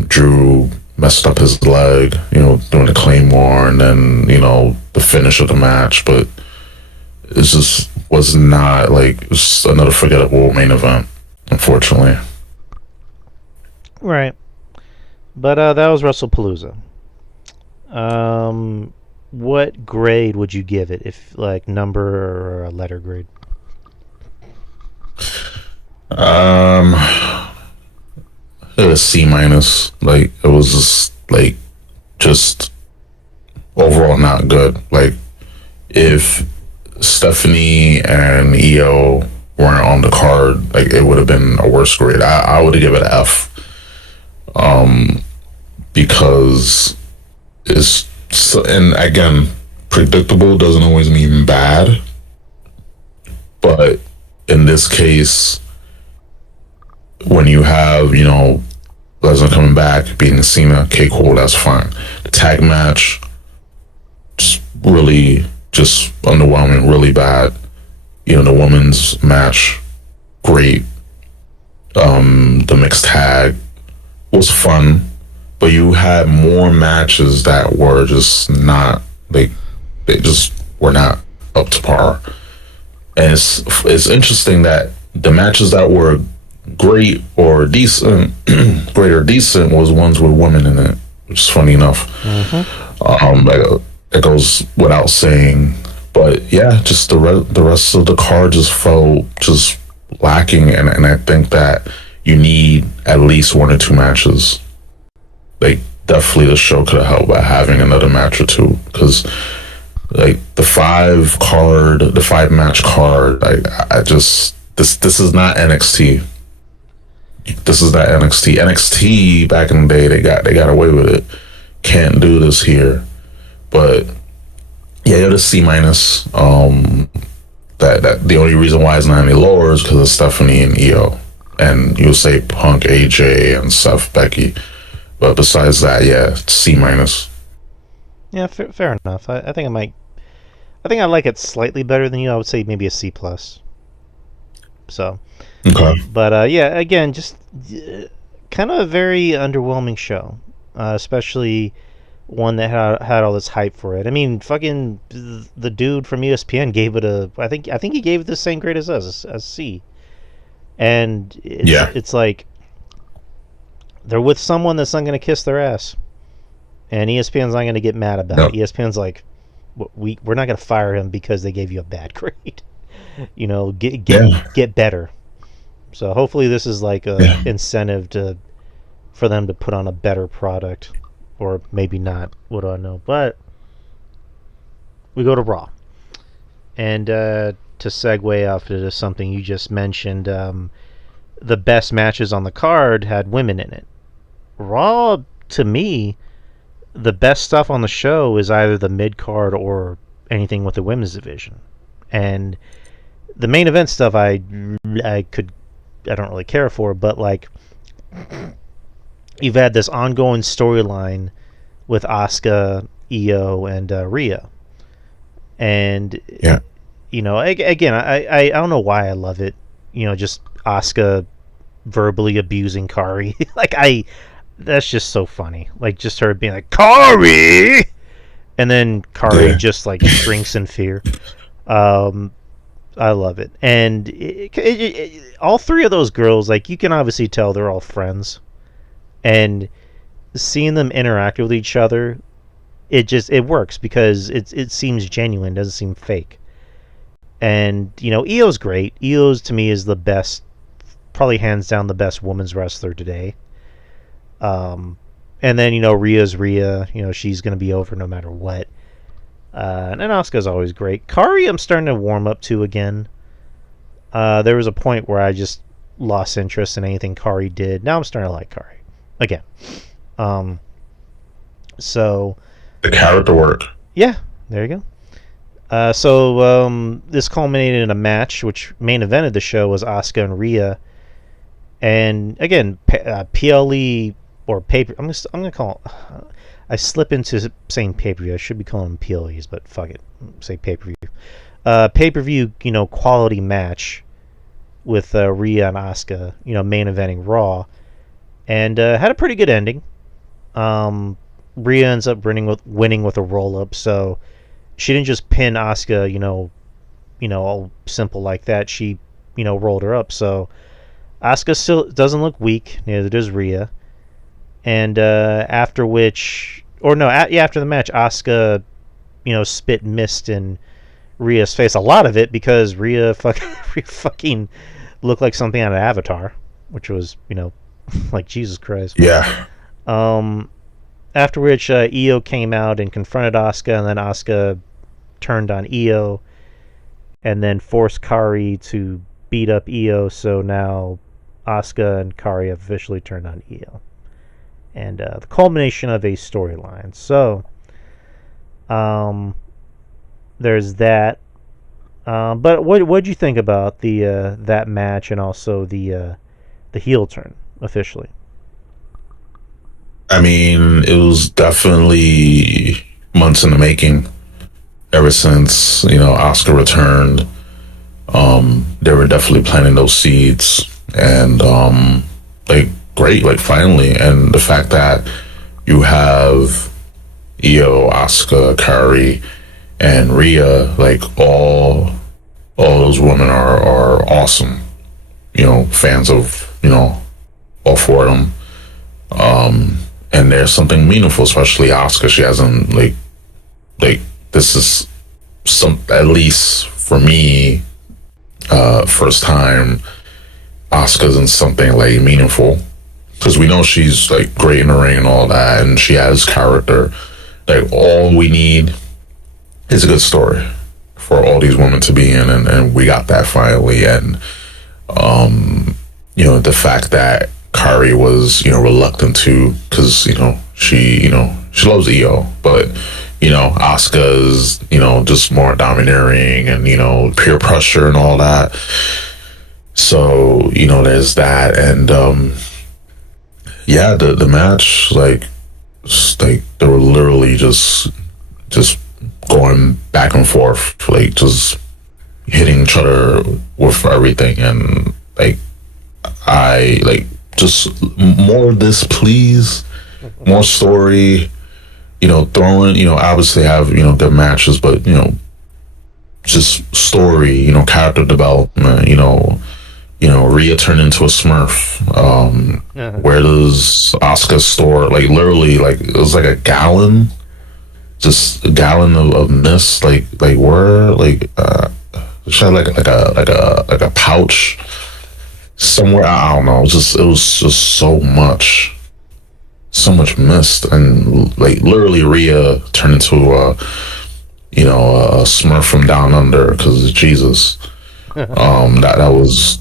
Drew messed up his leg, doing the Claymore, and then the finish of the match. But it just was not, like, it was another forgettable main event, unfortunately. Right. But that was Wrestlepalooza. What grade would you give it, if, like, number or a letter grade? Um, it was C minus. Like it was just overall not good. Like if Stephanie and Io weren't on the card, like it would have been a worse grade. I would give it an F. Because it's so, and again, predictable doesn't always mean bad, but in this case, when you have Lesnar coming back, beating Cena, okay, cool, that's fine. The tag match, just underwhelming, really bad. The women's match, great. The mixed tag was fun, but you had more matches that were just not they just were not up to par. And it's interesting that the matches that were great or decent, great or decent, was ones with women in it, which is funny enough. That goes without saying. But yeah, just the rest of the card just felt just lacking, and I think that you need at least one or two matches. Like definitely the show could have helped by having another match or two, because like the 5-match card, I just this is not NXT. This is not NXT. NXT back in the day, they got away with it. Can't do this here. But yeah, you're the C minus. That the only reason why it's not any lower is because of Stephanie and Io, and you'll say Punk, AJ, and Seth, Becky. But besides that, yeah, C minus. Yeah, fair enough. I think I like it slightly better than you. I would say maybe a C plus. So, Okay. but yeah, again, just kind of a very underwhelming show, especially one that had all this hype for it. I mean, fucking the dude from ESPN gave it I think he gave it the same grade as us, as C. And it's like they're with someone that's not going to kiss their ass, and ESPN's not going to get mad about it. ESPN's like, we're not going to fire him because they gave you a bad grade. Get better. So hopefully this is like a incentive for them to put on a better product. Or maybe not. What do I know? But we go to Raw. And to segue off into something you just mentioned, the best matches on the card had women in it. Raw, to me, the best stuff on the show is either the mid-card or anything with the women's division. And the main event stuff I don't really care for, but like you've had this ongoing storyline with Asuka, Io, and Rhea. And, again, I don't know why I love it. Just Asuka verbally abusing Kari. That's just so funny. Like, just her being like, Kari! And then Kari just, like, shrinks in fear. I love it. And all three of those girls, like, you can obviously tell they're all friends. And seeing them interact with each other, it works because it seems genuine, doesn't seem fake. And Io's great. Io's to me is the best, probably hands down the best women's wrestler today. And then Rhea's Rhea. She's gonna be over no matter what. And Asuka's always great. Kari, I'm starting to warm up to again. There was a point where I just lost interest in anything Kari did. Now I'm starting to like Kari again. So the character work. Yeah, there you go. So this culminated in a match, which main evented the show was Asuka and Rhea. And again, PLE or paper. I'm gonna call. I slip into saying pay-per-view. I should be calling them PLEs, but fuck it. Say pay-per-view. Pay-per-view, quality match with Rhea and Asuka, main eventing Raw. And had a pretty good ending. Rhea ends up winning with a roll-up, so she didn't just pin Asuka, all simple like that. She, rolled her up. So Asuka still doesn't look weak, neither does Rhea. And after the match, Asuka, spit mist in Rhea's face. A lot of it because Rhea fucking looked like something out of Avatar, which was, Like, Jesus Christ. Yeah. Um, After which Io came out and confronted Asuka, and then Asuka turned on Io, and then forced Kari to beat up Io. So now Asuka and Kari have officially turned on Io, and the culmination of a storyline. So there's that. But what did you think about the that match and also the heel turn officially? I mean, it was definitely months in the making. Ever since Oscar returned, they were definitely planting those seeds, and like great, like finally, and the fact that you have Io, Oscar, Kari, and Rhea, like all those women are awesome. Fans of all four of them. And there's something meaningful, especially Oscar. She hasn't like this is some, at least for me, first time Oscar's in something like meaningful, because we know she's like great in the ring and all that, and she has character. Like, all we need is a good story for all these women to be in, and we got that finally. And the fact that Kari was reluctant to, because she loves Io, but Asuka's just more domineering, and peer pressure and all that. So there's that. And yeah, the match, like they were literally just going back and forth, like just hitting each other with everything. And like, I like, just more of this, please. More story. Throwing, obviously have, good matches, but, just story, character development, Rhea turned into a Smurf. Where does Asuka store, like, literally, like, it was like a gallon, just a gallon of mist, like where, like, she had like a pouch somewhere, I don't know. It was just so much mist, and like literally Rhea turned into a Smurf from down under, because Jesus. That was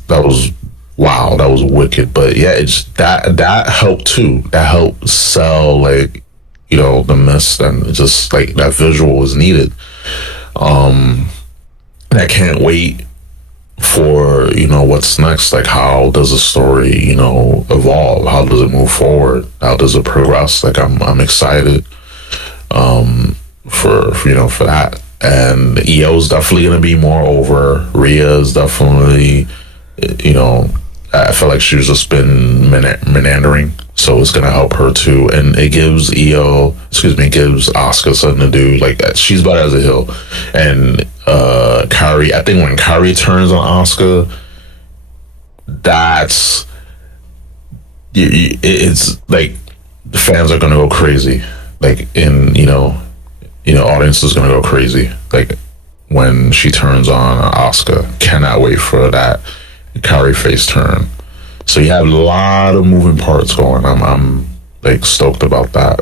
wow, that was wicked. But yeah, it's that helped too. That helped sell, like, the mist, and just like that visual was needed. I can't wait for what's next. Like, how does the story evolve? How does it move forward? How does it progress? Like, I'm excited for that. And EO's definitely gonna be more over. Rhea's definitely, I feel like she's just been meandering, so it's gonna help her too. And it gives gives Asuka something to do. Like, she's better as a heel. And Kari, I think when Kari turns on Asuka, that's it's like the fans are gonna go crazy. Like, audience is gonna go crazy. Like, when she turns on Asuka, cannot wait for that Kari face turn. So you have a lot of moving parts going. I'm like stoked about that.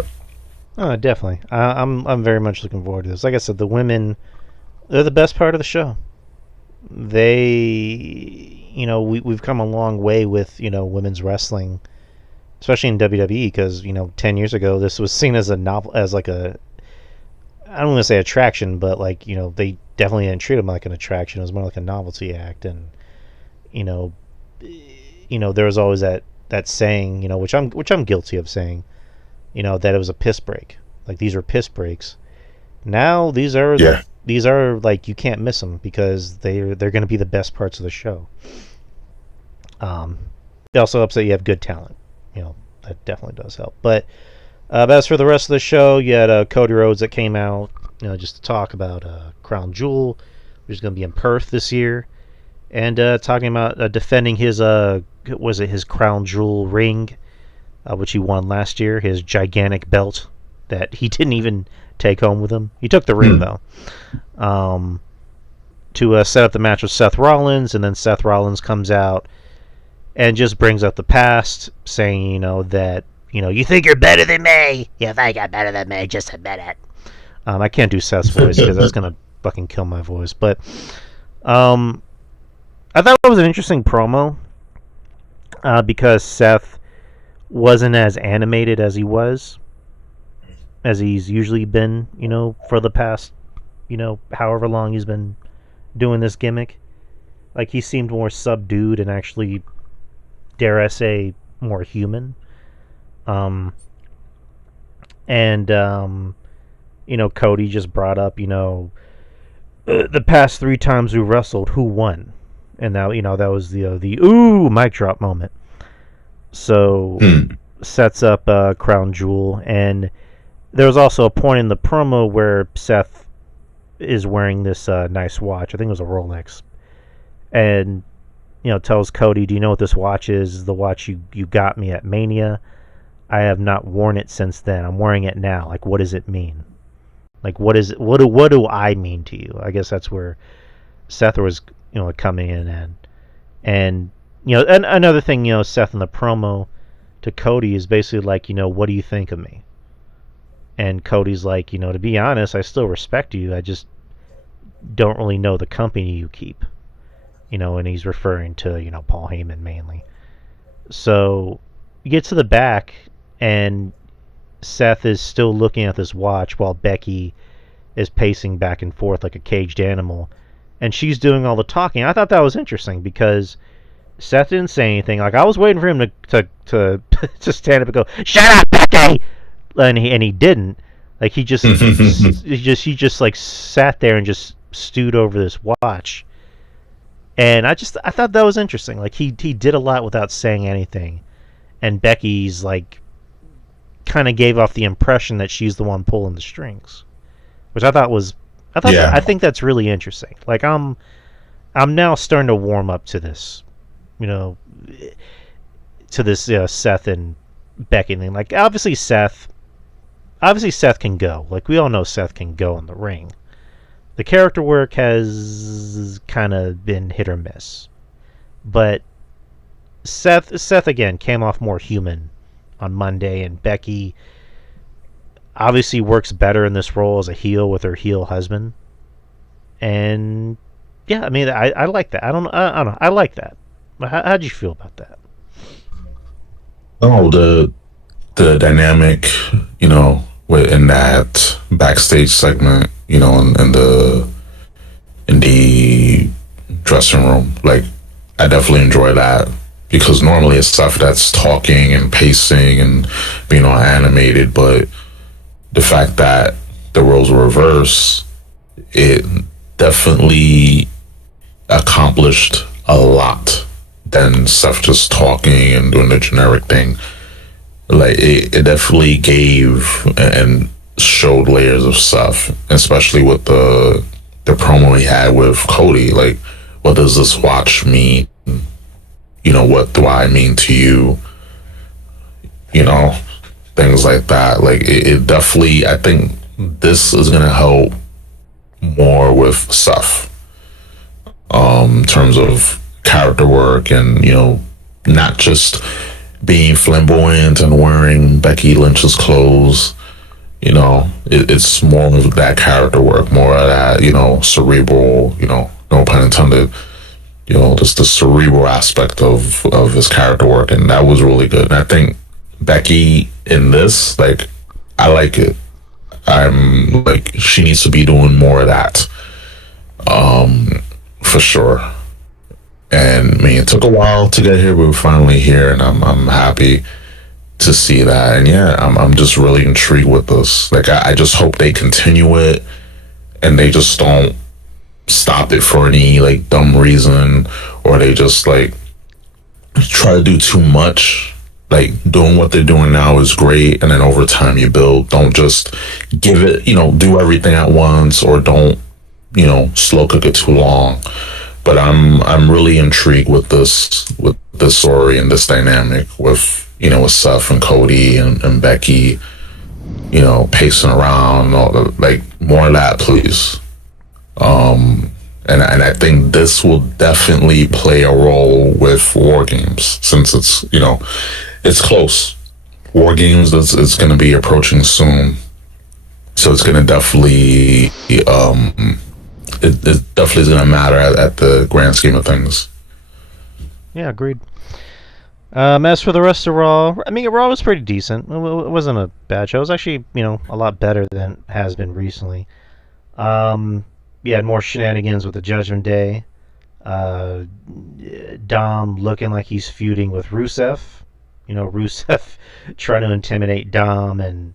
Oh, definitely. I'm very much looking forward to this. Like I said, the women, they're the best part of the show. They, we've come a long way with women's wrestling, especially in WWE, because 10 years ago this was seen as a novel, as like a, I don't want to say attraction, but like they definitely didn't treat them like an attraction. It was more like a novelty act. And there was always that saying, which I'm guilty of saying, that it was a piss break. Like, these are piss breaks. Now these are like, you can't miss them, because they're going to be the best parts of the show. It also helps that you have good talent. That definitely does help. But as for the rest of the show, you had Cody Rhodes that came out, just to talk about Crown Jewel, which is going to be in Perth this year, and talking about defending his his Crown Jewel ring, which he won last year, his gigantic belt that he didn't even take home with him. He took the ring though, to set up the match with Seth Rollins, and then Seth Rollins comes out and just brings up the past, saying, that, you think you're better than me. You think you're better than me, just admit it. I can't do Seth's voice because that's going to fucking kill my voice. But I thought it was an interesting promo because Seth wasn't as animated as he's usually been, for the past, however long he's been doing this gimmick. Like, he seemed more subdued and actually, dare I say, more human. Cody just brought up, the past 3 times we wrestled, who won? And now, that was the ooh mic drop moment. So sets up Crown Jewel, and there was also a point in the promo where Seth is wearing this nice watch. I think it was a Rolex, and tells Cody, "Do you know what this watch is? The watch you got me at Mania. I have not worn it since then. I'm wearing it now. Like, what does it mean? Like, what is it? What do I mean to you?" I guess that's where Seth was, coming in, and another thing, Seth in the promo to Cody is basically like, what do you think of me? And Cody's like, to be honest, I still respect you. I just don't really know the company you keep. And he's referring to, Paul Heyman mainly. So you get to the back, and Seth is still looking at this watch while Becky is pacing back and forth like a caged animal. And she's doing all the talking. I thought that was interesting because Seth didn't say anything. Like, I was waiting for him to to stand up and go, "Shut up, Becky!" And he didn't. Like, he just like sat there and just stewed over this watch. And I thought that was interesting. Like, he did a lot without saying anything. And Becky's like kind of gave off the impression that she's the one pulling the strings, which I think that's really interesting. Like, I'm now starting to warm up to this, Seth and Becky thing. Like, obviously Seth can go. Like, we all know Seth can go in the ring. The character work has kind of been hit or miss, but Seth again came off more human on Monday, and Becky obviously works better in this role as a heel with her heel husband. And yeah, I mean, I like that. I don't know. I like that. How'd you feel about that? Oh, the dynamic, in that backstage segment, in the dressing room, like, I definitely enjoy that, because normally it's stuff that's talking and pacing and being all animated, but the fact that the roles were reversed, it definitely accomplished a lot than stuff just talking and doing the generic thing. Like, it definitely gave and showed layers of stuff, especially with the promo he had with Cody. Like, what does this watch mean? What do I mean to you? Things like that. Like, it definitely, I think this is going to help more with stuff, in terms of character work and, not just being flamboyant and wearing Becky Lynch's clothes. It's more of that character work, more of that, cerebral, no pun intended, just the cerebral aspect of his character work. And that was really good. And I think Becky in this, like, I like it. I'm like, she needs to be doing more of that, for sure. And I mean, it took a while to get here, but we're finally here, and I'm happy to see that. And yeah, I'm just really intrigued with this. Like, I just hope they continue it, and they just don't stop it for any, like, dumb reason, or they just, like, try to do too much. Like, doing what they're doing now is great, and then over time you build. Don't just give it, do everything at once, or don't, slow cook it too long. But I'm really intrigued with this story and this dynamic with with Seth and Cody and Becky, pacing around, like, more of that, please. and I think this will definitely play a role with War Games, since it's, it's close. War Games is going to be approaching soon, so it's going to definitely it definitely is going to matter at the grand scheme of things. Yeah, agreed. As for the rest of Raw, I mean, Raw was pretty decent. It wasn't a bad show. It was actually, a lot better than it has been recently. You had more shenanigans with the Judgment Day. Dom looking like he's feuding with Rusev. Rusev trying to intimidate Dom, and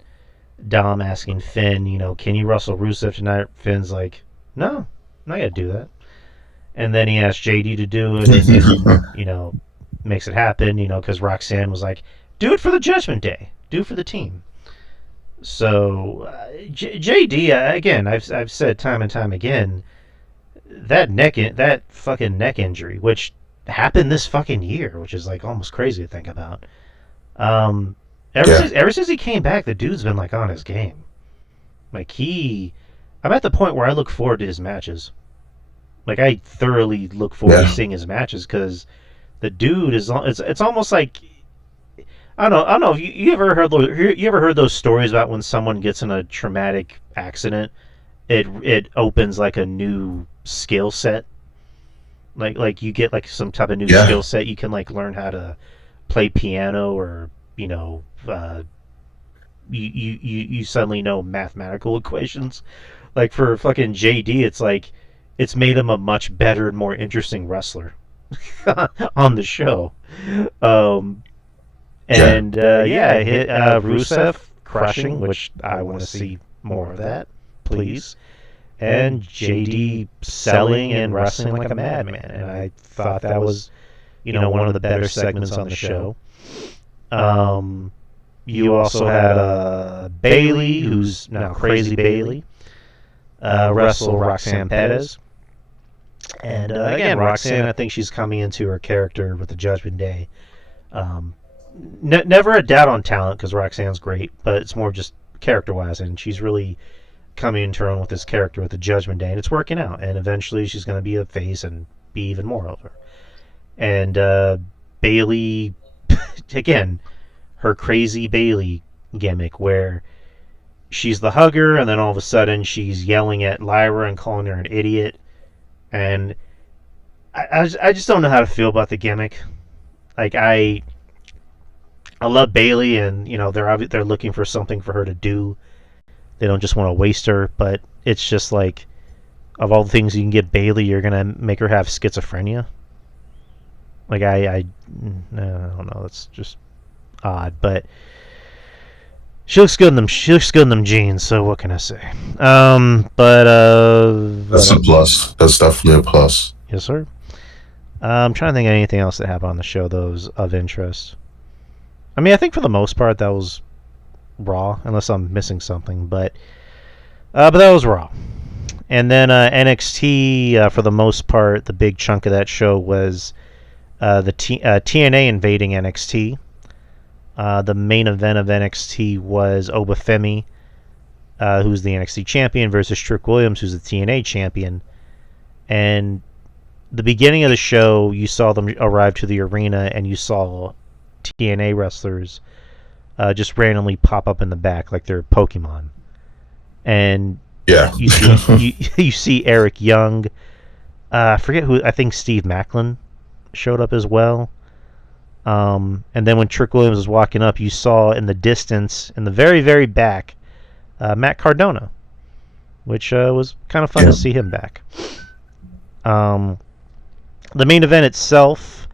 Dom asking Finn, can you wrestle Rusev tonight? Finn's like, no, I'm not gonna do that. And then he asked JD to do it, and makes it happen, because Roxanne was like, do it for the Judgment Day, do it for the team. So JD, again, I've said time and time again, that fucking neck injury, which happened this fucking year, which is like almost crazy to think about. Ever since he came back, the dude's been like on his game. Like I'm at the point where I look forward to his matches. Like I thoroughly look forward to seeing his matches, because the dude is. It's almost like, I don't know. If you ever heard those stories about when someone gets in a traumatic accident, it opens like a new skill set. Like you get like some type of new skill set. You can like learn how to play piano, or you suddenly know mathematical equations. Like for fucking JD, it's like it's made him a much better and more interesting wrestler on the show. Hit Rusev crushing, which I want to see more of that, please. And JD selling and wrestling like a madman, and I thought that was, one of the better segments on the show. You also had Bayley, who's now Crazy Bayley, wrestle Roxanne Perez. And again, Roxanne, I think she's coming into her character with the Judgment Day. Never a doubt on talent, because Roxanne's great, but it's more just character-wise, and she's really coming into her own with this character with the Judgment Day, and it's working out. And eventually, she's going to be a face and be even more over. And Bayley, again, her Crazy Bayley gimmick, where she's the hugger, and then all of a sudden she's yelling at Lyra and calling her an idiot. And I just don't know how to feel about the gimmick. Like I love Bayley, and they're looking for something for her to do. They don't just want to waste her, but it's just like, of all the things you can get Bayley, you're gonna make her have schizophrenia. Like I don't know. That's just odd, but she looks good in them. She looks good in them jeans. So what can I say? That's a plus. That's definitely a plus. Yes, sir. I'm trying to think of anything else that happened on the show that was of interest. I mean, I think for the most part that was Raw, unless I'm missing something. But that was Raw. And then NXT, for the most part, the big chunk of that show was the TNA invading NXT. The main event of NXT was Obafemi, who's the NXT champion, versus Trick Williams, who's the TNA champion. And the beginning of the show, you saw them arrive to the arena, and you saw TNA wrestlers just randomly pop up in the back like they're Pokemon. And you see Eric Young. I forget who. I think Steve Macklin showed up as well. And then when Trick Williams was walking up, you saw in the distance, in the very, very back, Matt Cardona, which was kind of fun to see him back. The main event itself,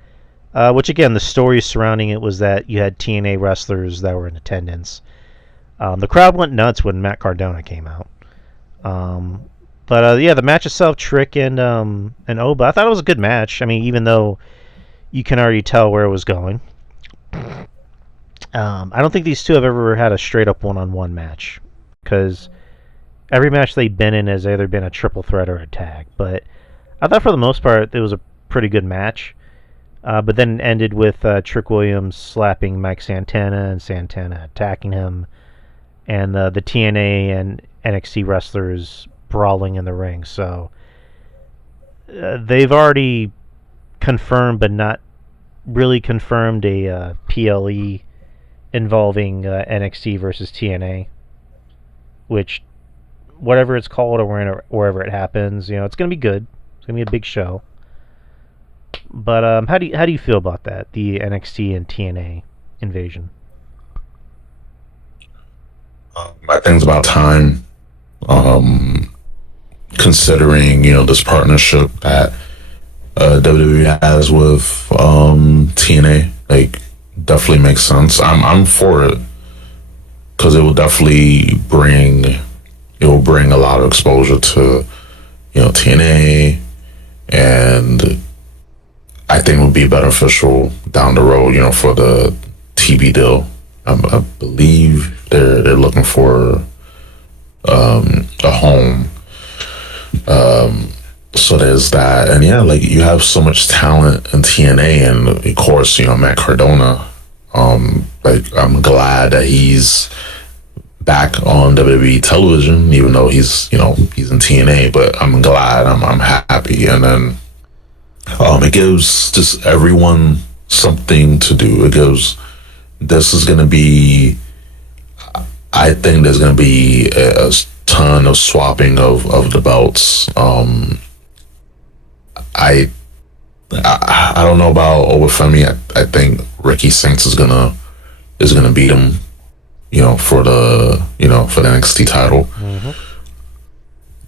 which again, the story surrounding it was that you had TNA wrestlers that were in attendance. The crowd went nuts when Matt Cardona came out. The match itself, Trick and Oba, I thought it was a good match. I mean, even though you can already tell where it was going. I don't think these two have ever had a straight-up one-on-one match, because every match they've been in has either been a triple threat or a tag. But I thought for the most part it was a pretty good match. But then it ended with Trick Williams slapping Mike Santana and Santana attacking him, and the TNA and NXT wrestlers brawling in the ring. So they've already confirmed, but not really confirmed, a PLE involving NXT versus TNA, which, whatever it's called or wherever it happens, it's going to be good. It's going to be a big show. But how do you feel about that, the NXT and TNA invasion? I think it's about time. Considering this partnership that WWE has with TNA, like, definitely makes sense. I'm for it because it will definitely bring a lot of exposure to TNA, and I think it would be beneficial down the road, for the TV deal. I believe they're looking for a home. So there's that, and yeah, like, you have so much talent in TNA, and of course, Matt Cardona. Like, I'm glad that he's back on WWE television, even though he's in TNA. But I'm glad, I'm happy, and then it gives just everyone something to do. It gives. This is gonna be. I think there's gonna be a ton of swapping of the belts. I don't know about Obafemi. I think Ricky Saints is gonna beat him, for the NXT title. Mm-hmm.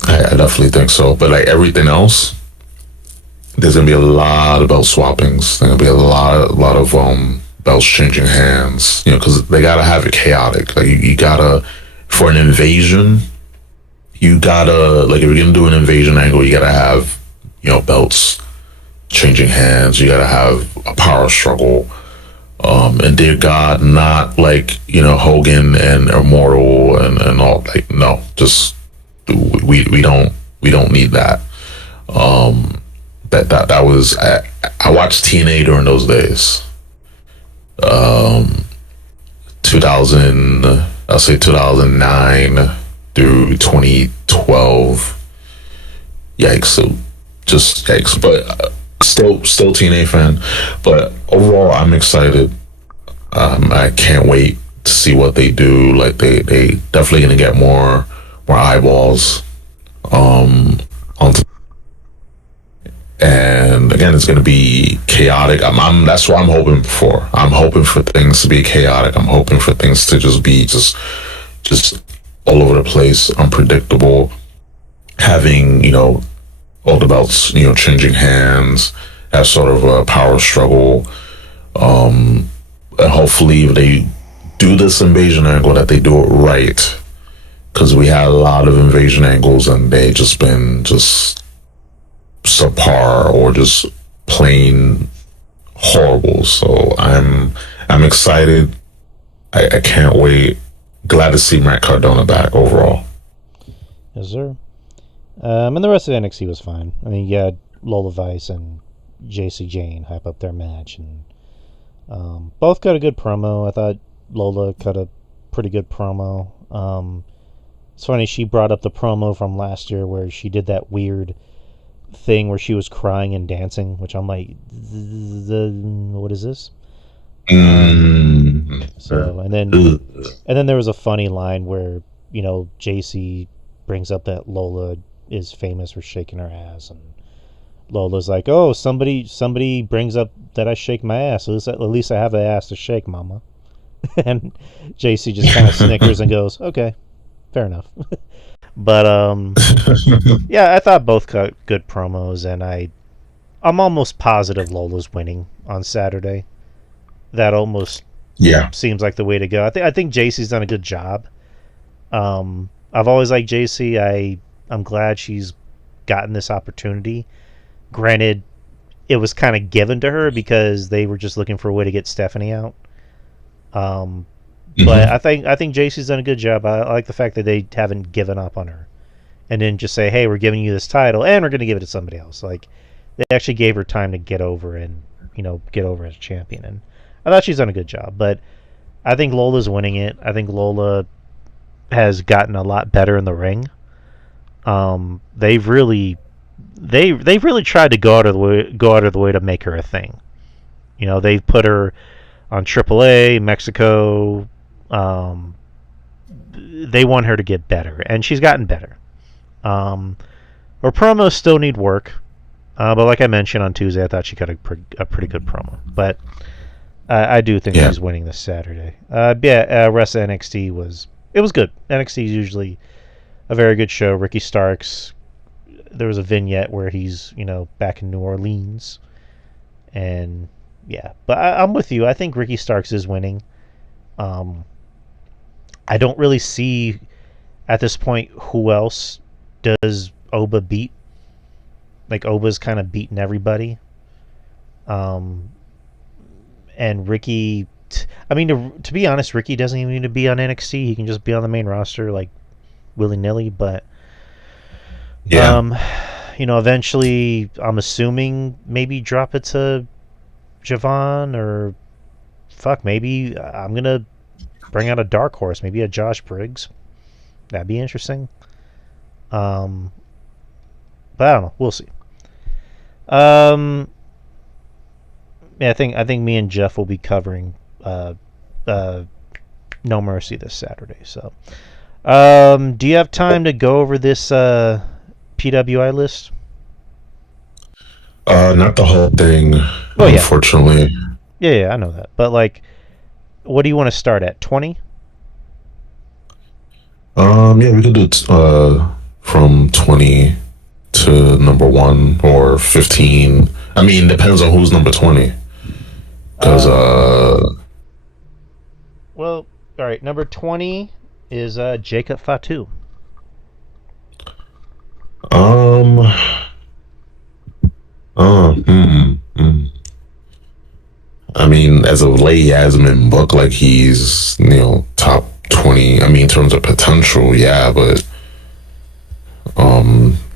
I definitely think so. But like everything else, there's gonna be a lot of belt swappings. There's gonna be a lot of belts changing hands. Because they gotta have it chaotic. Like, you gotta, for an invasion, you gotta, like, if you're gonna do an invasion angle, you gotta have belts changing hands. You gotta have a power struggle. And dear God, not like Hogan and Immortal and all. Like, no, just we don't need that. That was I watched TNA during those days. 2009 through 2012. Yikes! So just yikes. But still TNA fan. But overall, I'm excited. I can't wait to see what they do. Like, they definitely gonna get more eyeballs onto. And again, it's gonna be chaotic. That's what I'm hoping for. I'm hoping for things to be chaotic. I'm hoping for things to just be just all over the place, unpredictable. Having all the belts changing hands, that sort of a power struggle. And hopefully, if they do this invasion angle, that they do it right. Because we had a lot of invasion angles, and they just been subpar or just plain horrible. So I'm excited. I can't wait. Glad to see Matt Cardona back overall. Yes, sir. And the rest of NXT was fine. I mean, you had Lola Vice and JC Jane hype up their match, and both cut a good promo. I thought Lola cut a pretty good promo. It's funny, she brought up the promo from last year where she did that weird thing where she was crying and dancing, which I'm like, what is this? So and then there was a funny line where JC brings up that Lola is famous for shaking her ass, and Lola's like, oh, somebody brings up that I shake my ass, so at least I have an ass to shake, mama. And JC just kind of snickers and goes, okay, fair enough. But yeah, I thought both cut good promos, and I'm almost positive Lola's winning on Saturday. That almost seems like the way to go. I think JC's done a good job. I've always liked JC. I'm glad she's gotten this opportunity. Granted, it was kind of given to her because they were just looking for a way to get Stephanie out. But I think JC's done a good job. I like the fact that they haven't given up on her, and then just say, "Hey, we're giving you this title, and we're going to give it to somebody else." Like, they actually gave her time to get over and get over as champion. And I thought she's done a good job. But I think Lola's winning it. I think Lola has gotten a lot better in the ring. They've really they've really tried to go out of the way to make her a thing. You know, they've put her on AAA, Mexico. They want her to get better, and she's gotten better. Her promos still need work, but like I mentioned on Tuesday, I thought she got a pretty good promo. But I do think she's winning this Saturday. Rest of NXT was good. NXT is usually a very good show. Ricky Starks. There was a vignette where he's back in New Orleans, and yeah. But I'm with you. I think Ricky Starks is winning. I don't really see at this point who else does Oba beat. Like, Oba's kind of beaten everybody. And Ricky, to be honest, Ricky doesn't even need to be on NXT. He can just be on the main roster, like, willy-nilly. But, eventually, I'm assuming maybe drop it to Javon, or maybe I'm going to bring out a dark horse, maybe a Josh Briggs. That'd be interesting. But I don't know. We'll see. I think me and Jeff will be covering No Mercy this Saturday. So, do you have time to go over this PWI list? Not the whole thing, unfortunately. Yeah, I know that. But, like, what do you want to start at? 20? We could do from 20 to number 1 or 15. I mean, depends on who's number 20. Because well, all right. Number 20 is Jacob Fatu. I mean, as of late, he hasn't been booked like he's top 20. I mean, in terms of potential, yeah, but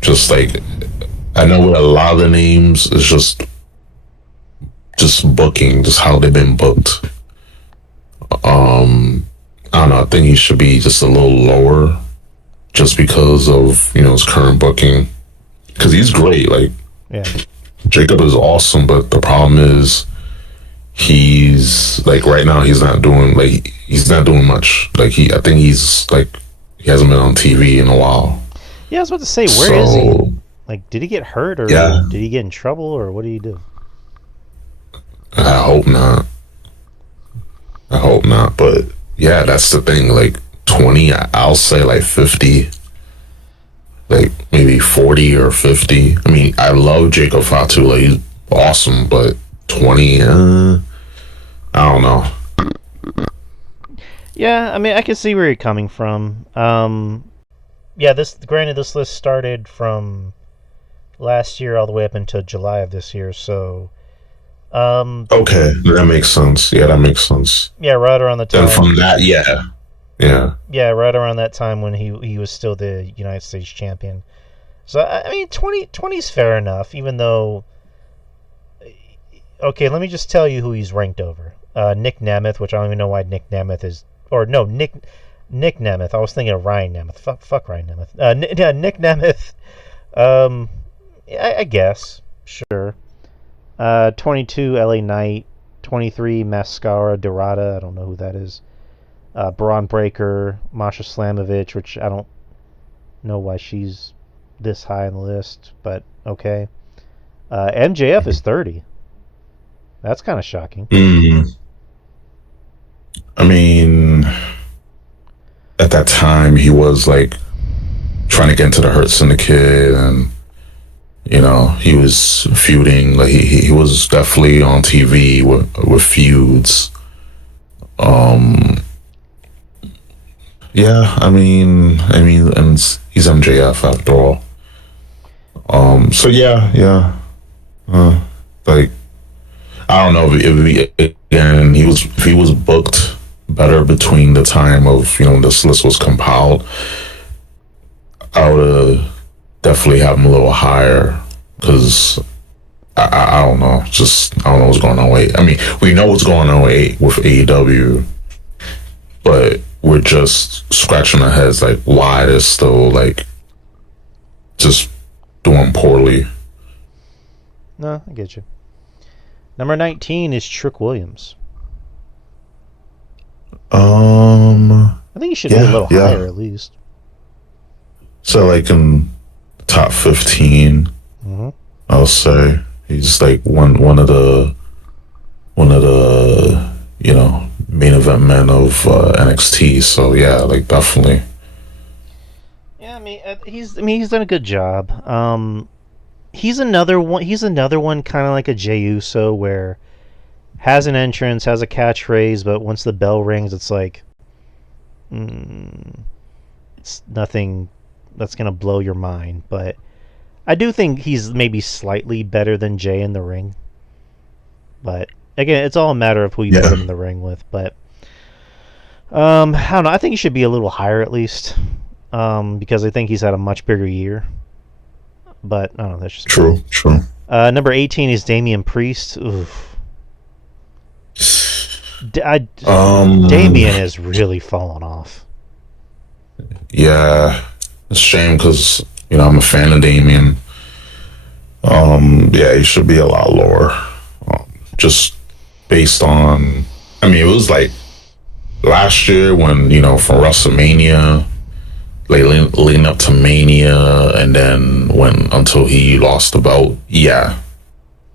just like, I know with a lot of the names, it's just booking, just how they've been booked. I don't know. I think he should be just a little lower, just because of his current booking. Because he's great. Like, Jacob is awesome, but the problem is he's like, right now he's not doing much. Like, I think he's like, he hasn't been on TV in a while. Yeah, I was about to say, where is he? Like, did he get hurt, or did he get in trouble, or what did he do? I hope not. But yeah, that's the thing. Like, 20, I'll say like 50. Like, maybe 40 or 50. I mean, I love Jacob Fatu. Like, he's awesome, but 20, I don't know. Yeah, I mean, I can see where you're coming from. This list started from last year all the way up until July of this year, so okay, that makes sense. Yeah, that makes sense. Yeah, right around the time. And from that, yeah, right around that time when he was still the United States champion. So I mean, 20 is fair enough, even though. Okay, let me just tell you who he's ranked over. Nick Nemeth, which I don't even know why Nick Nemeth is, or no, Nick Nemeth. I was thinking of Ryan Nemeth. Fuck Ryan Nemeth. Nick Nemeth. I guess, sure. 22, LA Knight. 23, Mascara Dorada. I don't know who that is. Braun Breaker, Masha Slamovich, which I don't know why she's this high on the list, but okay. MJF is 30. That's kind of shocking. I mean, at that time, he was like trying to get into the Hurt Syndicate, and he was feuding. Like, he was definitely on TV with feuds. Yeah, I mean, and he's MJF after all. So yeah. Like, I don't know if he was booked better between the time of this list was compiled, I would definitely have him a little higher, because I don't know, I don't know what's going on with. I mean, we know what's going on with AEW, but we're just scratching our heads like, why there's still like just doing poorly. No, I get you. Number 19 is Trick Williams. I think he should be a little higher at least. So like in top 15, I'll say he's like one of the main event men of NXT. So yeah, like definitely. Yeah, he's done a good job. He's another one. He's another one, kind of like a Jey Uso, where has an entrance, has a catchphrase, but once the bell rings, it's like, it's nothing that's gonna blow your mind. But I do think he's maybe slightly better than Jey in the ring. But again, it's all a matter of who you put him in the ring with. But I don't know. I think he should be a little higher at least, because I think he's had a much bigger year. But I don't know. That's just true. Number 18 is Damian Priest. Oof. Damian is really fallen off. Yeah, it's a shame because I'm a fan of Damian. Yeah, he should be a lot lower. Just based on, it was like last year when from WrestleMania, like leading up to Mania, and then until he lost the belt. Yeah,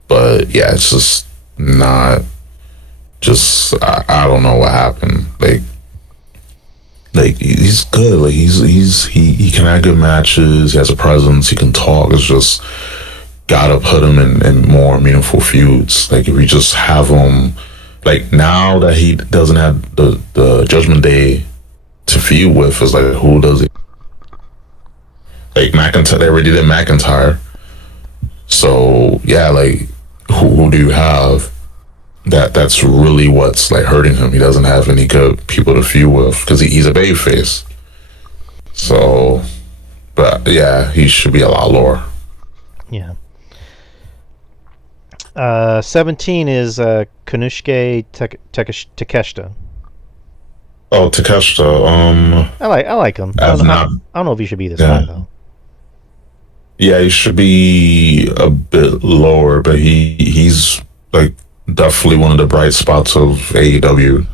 but yeah, it's just not. Just I don't know what happened. Like he's good. Like he can have good matches. He has a presence. He can talk. It's just gotta put him in more meaningful feuds. Like if we just have him, like now that he doesn't have the Judgment Day to feud with, is like who does he? Like McIntyre, they already did McIntyre. So yeah, like who do you have? That's really what's like hurting him. He doesn't have any good people to feud with because he's a babyface. So, but yeah, he should be a lot lower. Yeah. 17 is Konosuke Takeshita. Oh, Takeshita. I like him. I don't know if he should be this high though. Yeah, he should be a bit lower, but he's like definitely one of the bright spots of AEW.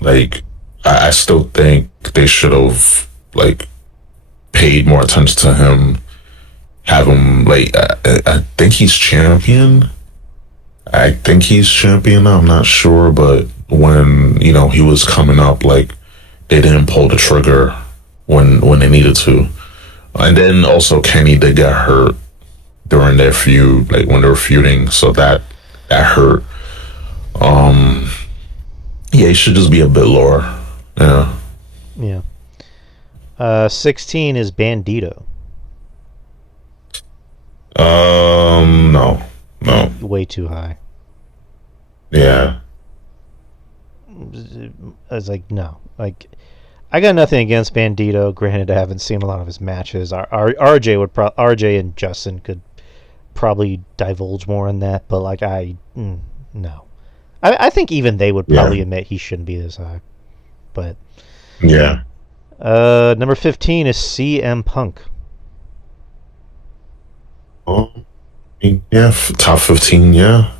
Like I still think they should have like paid more attention to him. Have him like I think he's champion. I'm not sure, but when he was coming up, like they didn't pull the trigger when they needed to. And then also Kenny did get hurt during their feud, like when they were feuding, so that hurt. Yeah, he should just be a bit lower. Yeah. Yeah. 16 is Bandito. No. Way too high. Yeah. I was like, no. Like, I got nothing against Bandito. Granted, I haven't seen a lot of his matches. RJ and Justin could probably divulge more in that, but like no. I think even they would probably admit he shouldn't be this high. But yeah. Number 15 is CM Punk. Oh, yeah, top 15. Yeah.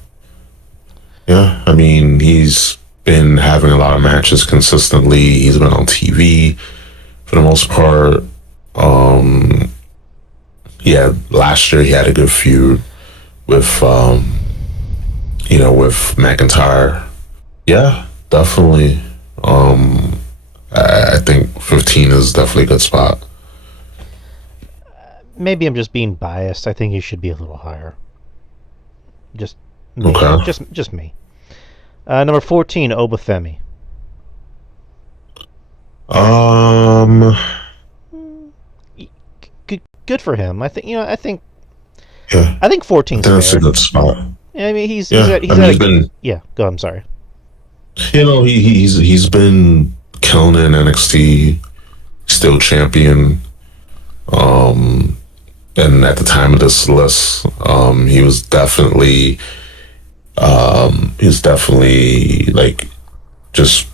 I mean, he's been having a lot of matches consistently. He's been on TV for the most part. Yeah, last year he had a good feud with with McIntyre. Yeah, definitely. I think 15 is definitely a good spot. Maybe I'm just being biased. I think he should be a little higher. Just me. Okay. Just me. Number 14, Obafemi. Good for him. I think. Yeah. I think 14's fair. That's a good spot. Yeah, I mean, he's been. Yeah. Go. I'm sorry. He's been killing it in NXT. Still champion. And at the time of this list, he was definitely like just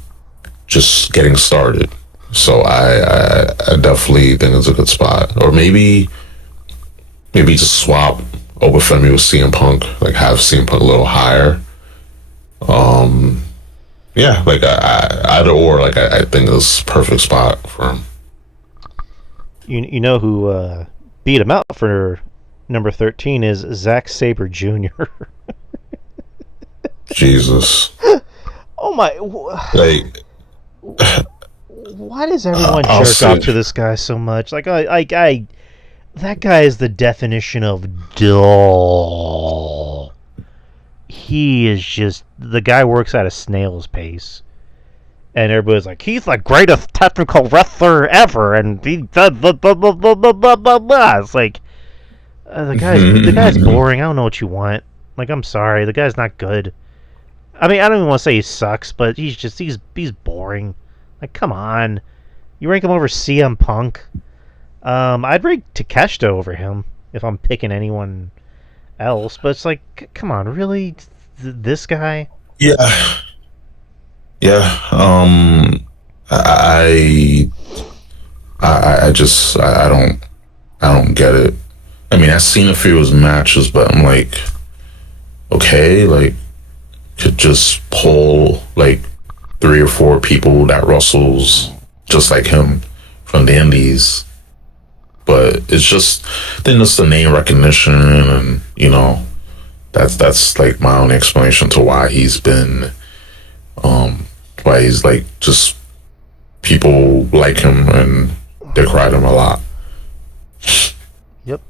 getting started. So I definitely think it's a good spot. Or maybe just swap Obafemi with CM Punk, like have CM Punk a little higher. Yeah, like either or, like I think it's perfect spot for him. You know who beat him out for number 13 is Zack Sabre Jr. Jesus, Oh my! like Why does everyone I'll jerk off say, to this guy so much? Like that guy is the definition of dull. He is just the guy works at a snail's pace, and everybody's like, he's the greatest technical wrestler ever, and he does blah blah blah blah blah blah blah blah. It's like the guy's boring. I don't know what you want. Like, I'm sorry, the guy's not good. I mean, I don't even want to say he sucks, but he's boring. Like, come on, you rank him over CM Punk. I'd rank Takeshita over him if I'm picking anyone else, but it's like, come on, really, this guy? yeah, yeah. I I don't get it. I mean, I've seen a few of his matches, but I'm like, okay, like could just pull like 3 or 4 people that wrestles just like him from the indies. But it's just then it's the name recognition, and that's like my own explanation to why he's been, why he's like just people like him and they cried him a lot. Yep.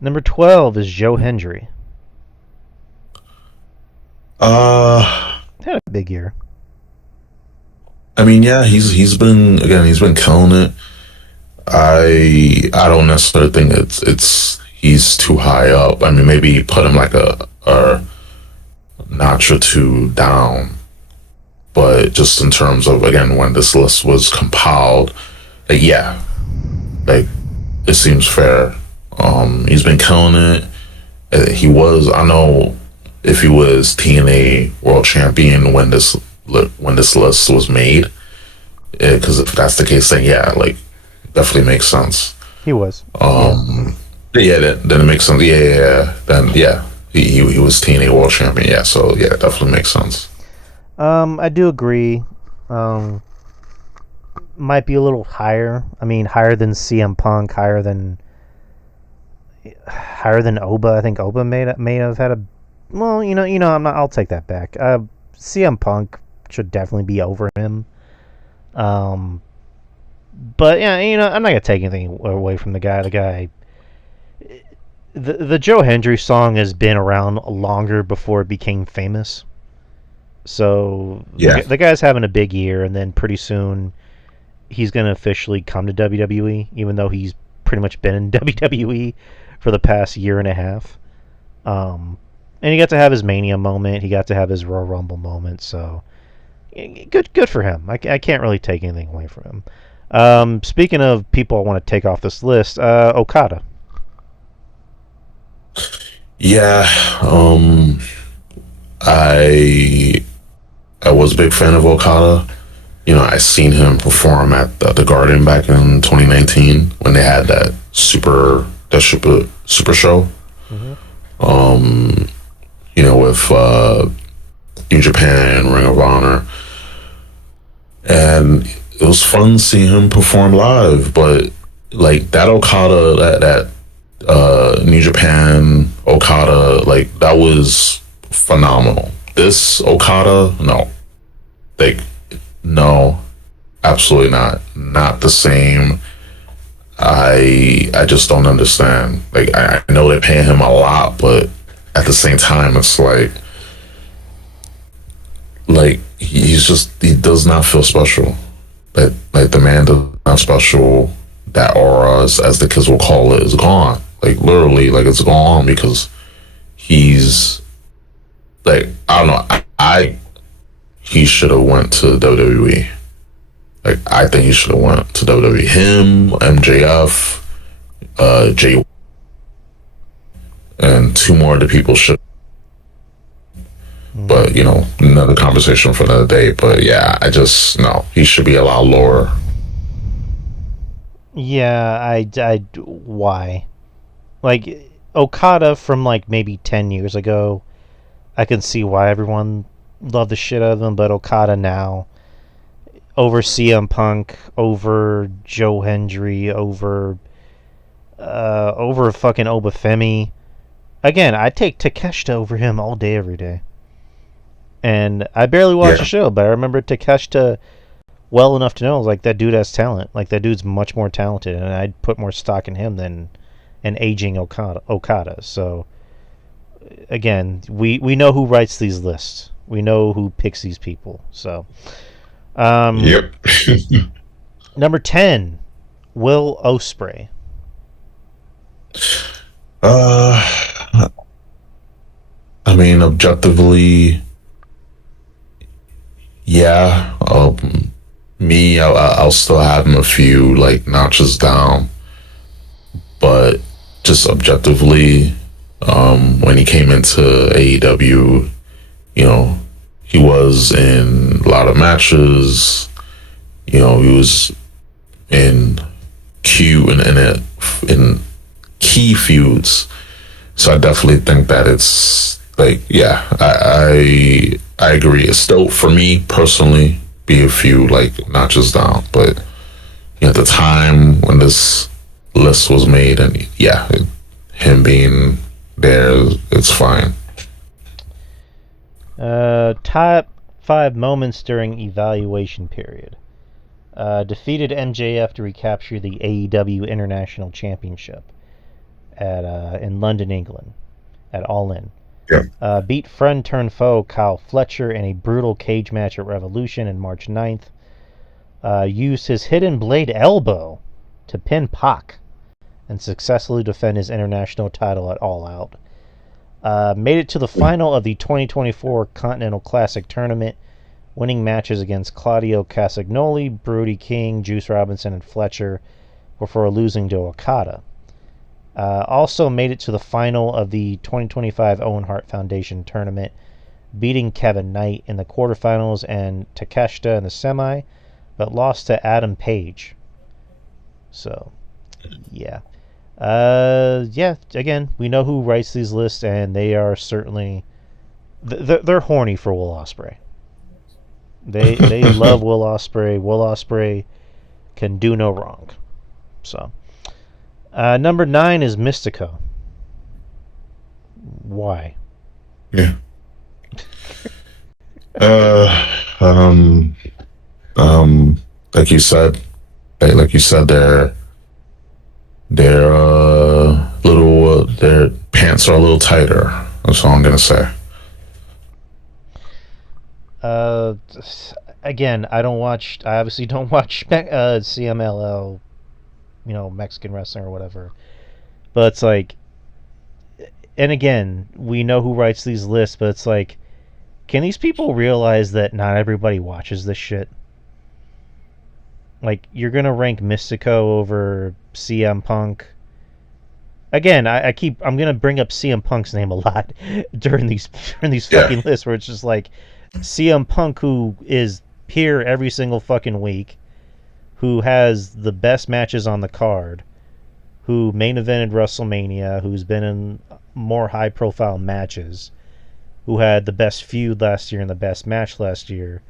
Number 12 is Joe Hendry. Had a big year. I mean, yeah, he's been killing it. I don't necessarily think it's he's too high up. I mean, maybe put him like a notch or two down, but just in terms of, again, when this list was compiled, like, yeah, like it seems fair. He's been killing it. I know if he was TNA World Champion when this list was made, because if that's the case, then yeah, like definitely makes sense. He was. Yeah, then it makes sense. Yeah. Then yeah, he was TNA World Champion. Yeah, so yeah, it definitely makes sense. I do agree. Might be a little higher. I mean, higher than CM Punk, higher than Oba. I think Oba may have had a. Well, I'm not. I'll take that back. CM Punk should definitely be over him. But yeah, I'm not gonna take anything away from the guy. The Joe Hendry song has been around longer before it became famous. So Yeah. the guy's having a big year, and then pretty soon he's gonna officially come to WWE, even though he's pretty much been in WWE for the past year and a half. And he got to have his Mania moment. He got to have his Royal Rumble moment. So good for him. I can't really take anything away from him. Speaking of people I want to take off this list, Okada. Yeah, I was a big fan of Okada. I seen him perform at the Garden back in 2019 when they had that super show. With New Japan, Ring of Honor, and it was fun seeing him perform live. But like that Okada, that New Japan Okada, like that was phenomenal. This Okada, no, like no, absolutely not the same. I just don't understand. Like I know they're paying him a lot, but at the same time, it's like he does not feel special. Like the man does not special. That aura, as the kids will call it, is gone. Like literally, like it's gone because he's like, I don't know. He should have went to WWE. Like I think he should have went to WWE. Him, MJF, Jay, and 2 more of the people should. But another conversation for another day. But yeah, no, he should be a lot lower. Yeah, why? Like, Okada from, like, maybe 10 years ago, I can see why everyone loved the shit out of him, but Okada now, over CM Punk, over Joe Hendry, over fucking Obafemi. Again, I'd take Takeshita over him all day, every day. And I barely watched the Yeah. show, but I remember Takeshita well enough to know, I was like, that dude has talent. Like, that dude's much more talented, and I'd put more stock in him than an aging Okada. So, again, we know who writes these lists. We know who picks these people. So, Yep. number 10, Will Ospreay. uh, I mean, objectively, yeah. I'll still have him a few like notches down, but just objectively, when he came into AEW, you know, he was in a lot of matches. You know, he was in in key feuds. So I definitely think that it's like, yeah, I agree. It's still for me personally be a few like notches down, but at the time when this list was made, and yeah, him being there, it's fine. Top 5 moments during evaluation period. Defeated MJF to recapture the AEW International Championship at in London, England, at All In. Yeah. Beat friend turned foe Kyle Fletcher in a brutal cage match at Revolution in March 9th. Used his hidden blade elbow to pin Pac and successfully defend his international title at All Out. Made it to the final of the 2024 Continental Classic Tournament, winning matches against Claudio Castagnoli, Brody King, Juice Robinson, and Fletcher before losing to Okada. Also made it to the final of the 2025 Owen Hart Foundation Tournament, beating Kevin Knight in the quarterfinals and Takeshita in the semi, but lost to Adam Page. So, yeah. Again, we know who writes these lists, and they are certainly... They're horny for Will Ospreay. They love Will Ospreay. Will Ospreay can do no wrong. So, number 9 is Mystico. Why? Yeah. Uh, um, like you said, their their pants are a little tighter. That's all I'm gonna say. Uh, Again, I obviously don't watch CMLL, Mexican wrestling or whatever. But it's like, and again, we know who writes these lists, but it's like, can these people realize that not everybody watches this shit? Like, you're gonna rank Mystico over CM Punk. Again, I'm gonna bring up CM Punk's name a lot during these Yeah. fucking lists, where it's just like CM Punk, who is here every single fucking week, who has the best matches on the card, who main evented WrestleMania, who's been in more high profile matches, who had the best feud last year and the best match last year,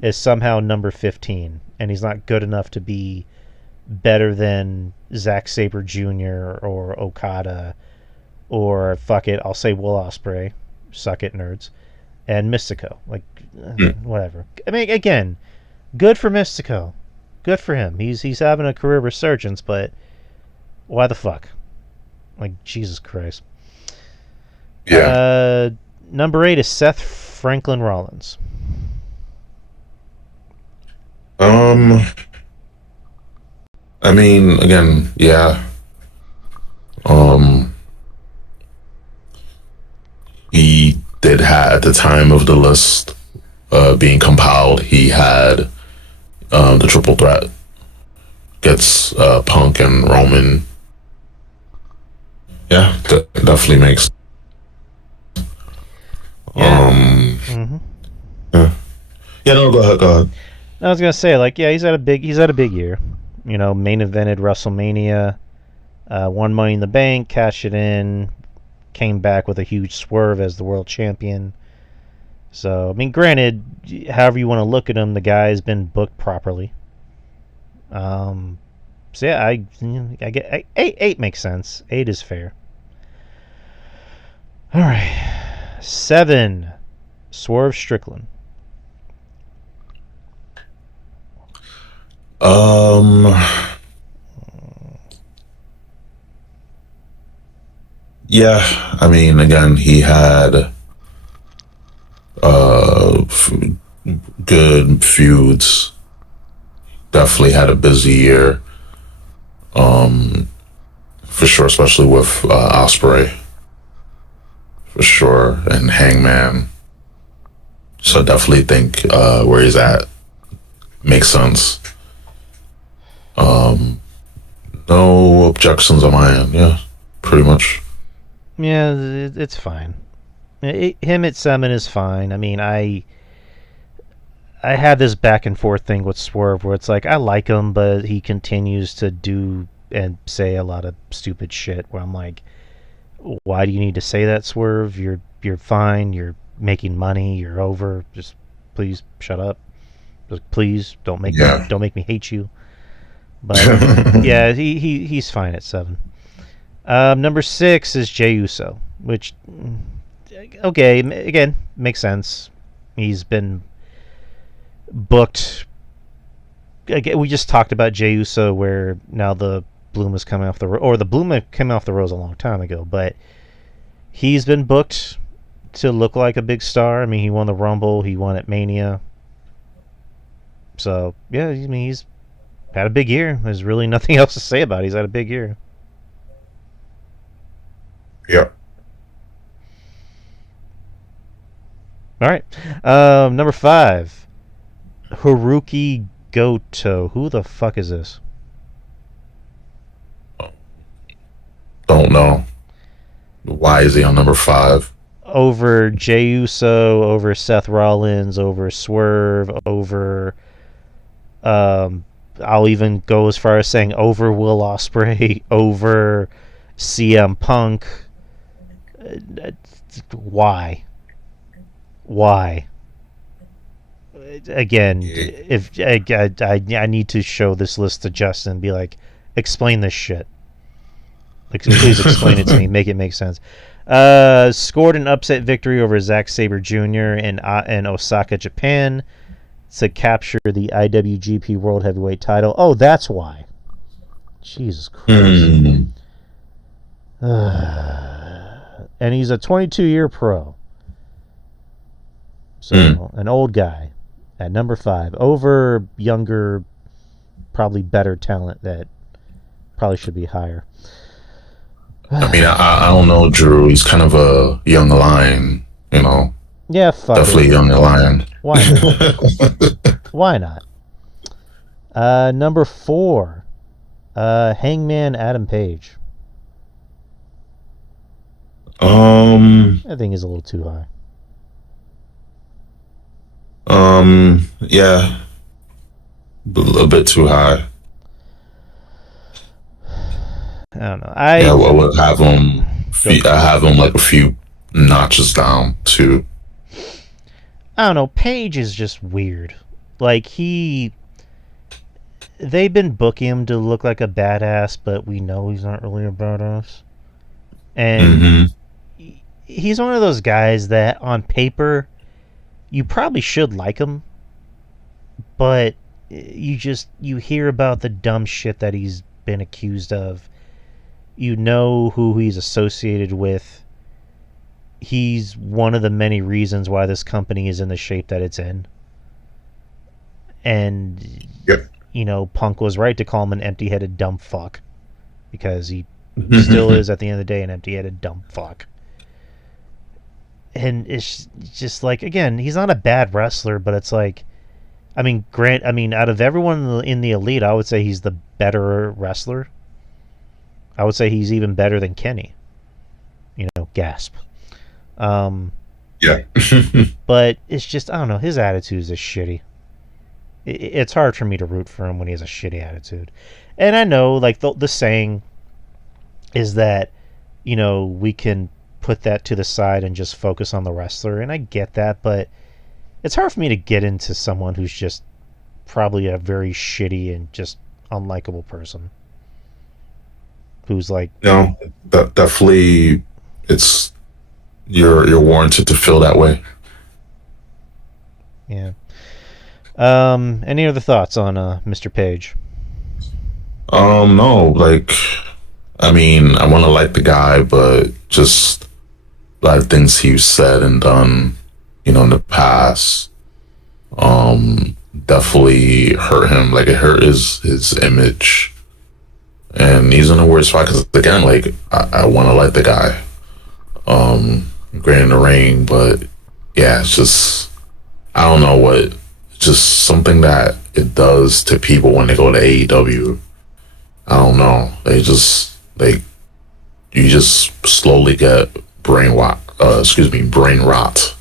is somehow number 15, and he's not good enough to be better than Zack Sabre Jr. or Okada, or fuck it, I'll say Will Ospreay, suck it nerds, and Mystico. Like, whatever. I mean, again, good for Mystico, good for him. He's having a career resurgence, but why the fuck? Like, Jesus Christ. Yeah. Number 8 is Seth Franklin Rollins. Um, I mean, again, yeah. Um, he did have at the time of the list being compiled, he had the triple threat gets Punk and Roman. Yeah, definitely makes. Yeah. Yeah. Yeah, no, go ahead. I was gonna say, like, yeah, he's had a big year. Main evented WrestleMania, won Money in the Bank, cashed it in, came back with a huge swerve as the world champion. So, I mean, granted, however you want to look at him, the guy's been booked properly. So yeah, I get eight makes sense. 8 is fair. All right, 7, Swerve Strickland. Yeah, I mean, again, he had good feuds. Definitely had a busy year, for sure, especially with Osprey, for sure, and Hangman. So definitely think where he's at makes sense. No objections on my end. Yeah, pretty much. Yeah, it's fine. Him at 7 is fine. I mean, I have this back and forth thing with Swerve where it's like I like him, but he continues to do and say a lot of stupid shit. Where I'm like, why do you need to say that, Swerve? You're fine. You're making money. You're over. Just please shut up. Just please don't make me hate you. But yeah, he's fine at 7. Number 6 is Jey Uso, which okay, again, makes sense. He's been booked. Again, we just talked about Jey Uso, where now the bloom is coming off the bloom came off the rose a long time ago, but he's been booked to look like a big star. I mean, he won the Rumble, he won at Mania. So yeah, I mean, he's had a big year. There's really nothing else to say about it. He's had a big year. Yeah. All right. Number 5, Haruki Goto. Who the fuck is this? Don't know. Why is he on number 5? Over Jey Uso, over Seth Rollins, over Swerve, over I'll even go as far as saying over Will Ospreay, over CM Punk. Why? Again, if I need to show this list to Justin and be like, explain this shit. Like, please explain it to me. Make it make sense. Scored an upset victory over Zack Sabre Jr. in Osaka, Japan, to capture the IWGP World Heavyweight title. Oh, that's why. Jesus Christ. And he's a 22-year pro. So, an old guy at number 5 over younger, probably better talent that probably should be higher. I mean, I don't know, Drew. He's kind of a young lion, Yeah, fuck definitely it. young lion. Why not? Why not? Number 4, Hangman Adam Page. I think he's a little too high. Yeah, a little bit too high. I don't know. I would have him. I have him like a few notches down too. I don't know. Page is just weird. Like they've been booking him to look like a badass, but we know he's not really a badass. And he's one of those guys that on paper you probably should like him, but you hear about the dumb shit that he's been accused of. You know who he's associated with. He's one of the many reasons why this company is in the shape that it's in. And, Punk was right to call him an empty-headed dumb fuck. Because he still is, at the end of the day, an empty-headed dumb fuck. And it's just like, again, he's not a bad wrestler, but it's like, out of everyone in the Elite, I would say he's the better wrestler. I would say he's even better than Kenny. Gasp. Yeah. But it's just, I don't know, his attitude is just shitty. it's hard for me to root for him when he has a shitty attitude. And I know, like, the saying is that, we can put that to the side and just focus on the wrestler, and I get that, but it's hard for me to get into someone who's just probably a very shitty and just unlikable person. Who's like, that definitely, it's you're warranted to feel that way. yeah. Any other thoughts on Mr. Page? No, like, I mean, I want to like the guy, but just a lot of things he's said and done, in the past, definitely hurt him. Like, it hurt his image, and he's in a weird spot because, again, like, I want to like the guy, great in the ring, but yeah, it's just, I don't know what, just something that it does to people when they go to AEW. I don't know. They just, like, you just slowly get brain rot. Brain rot.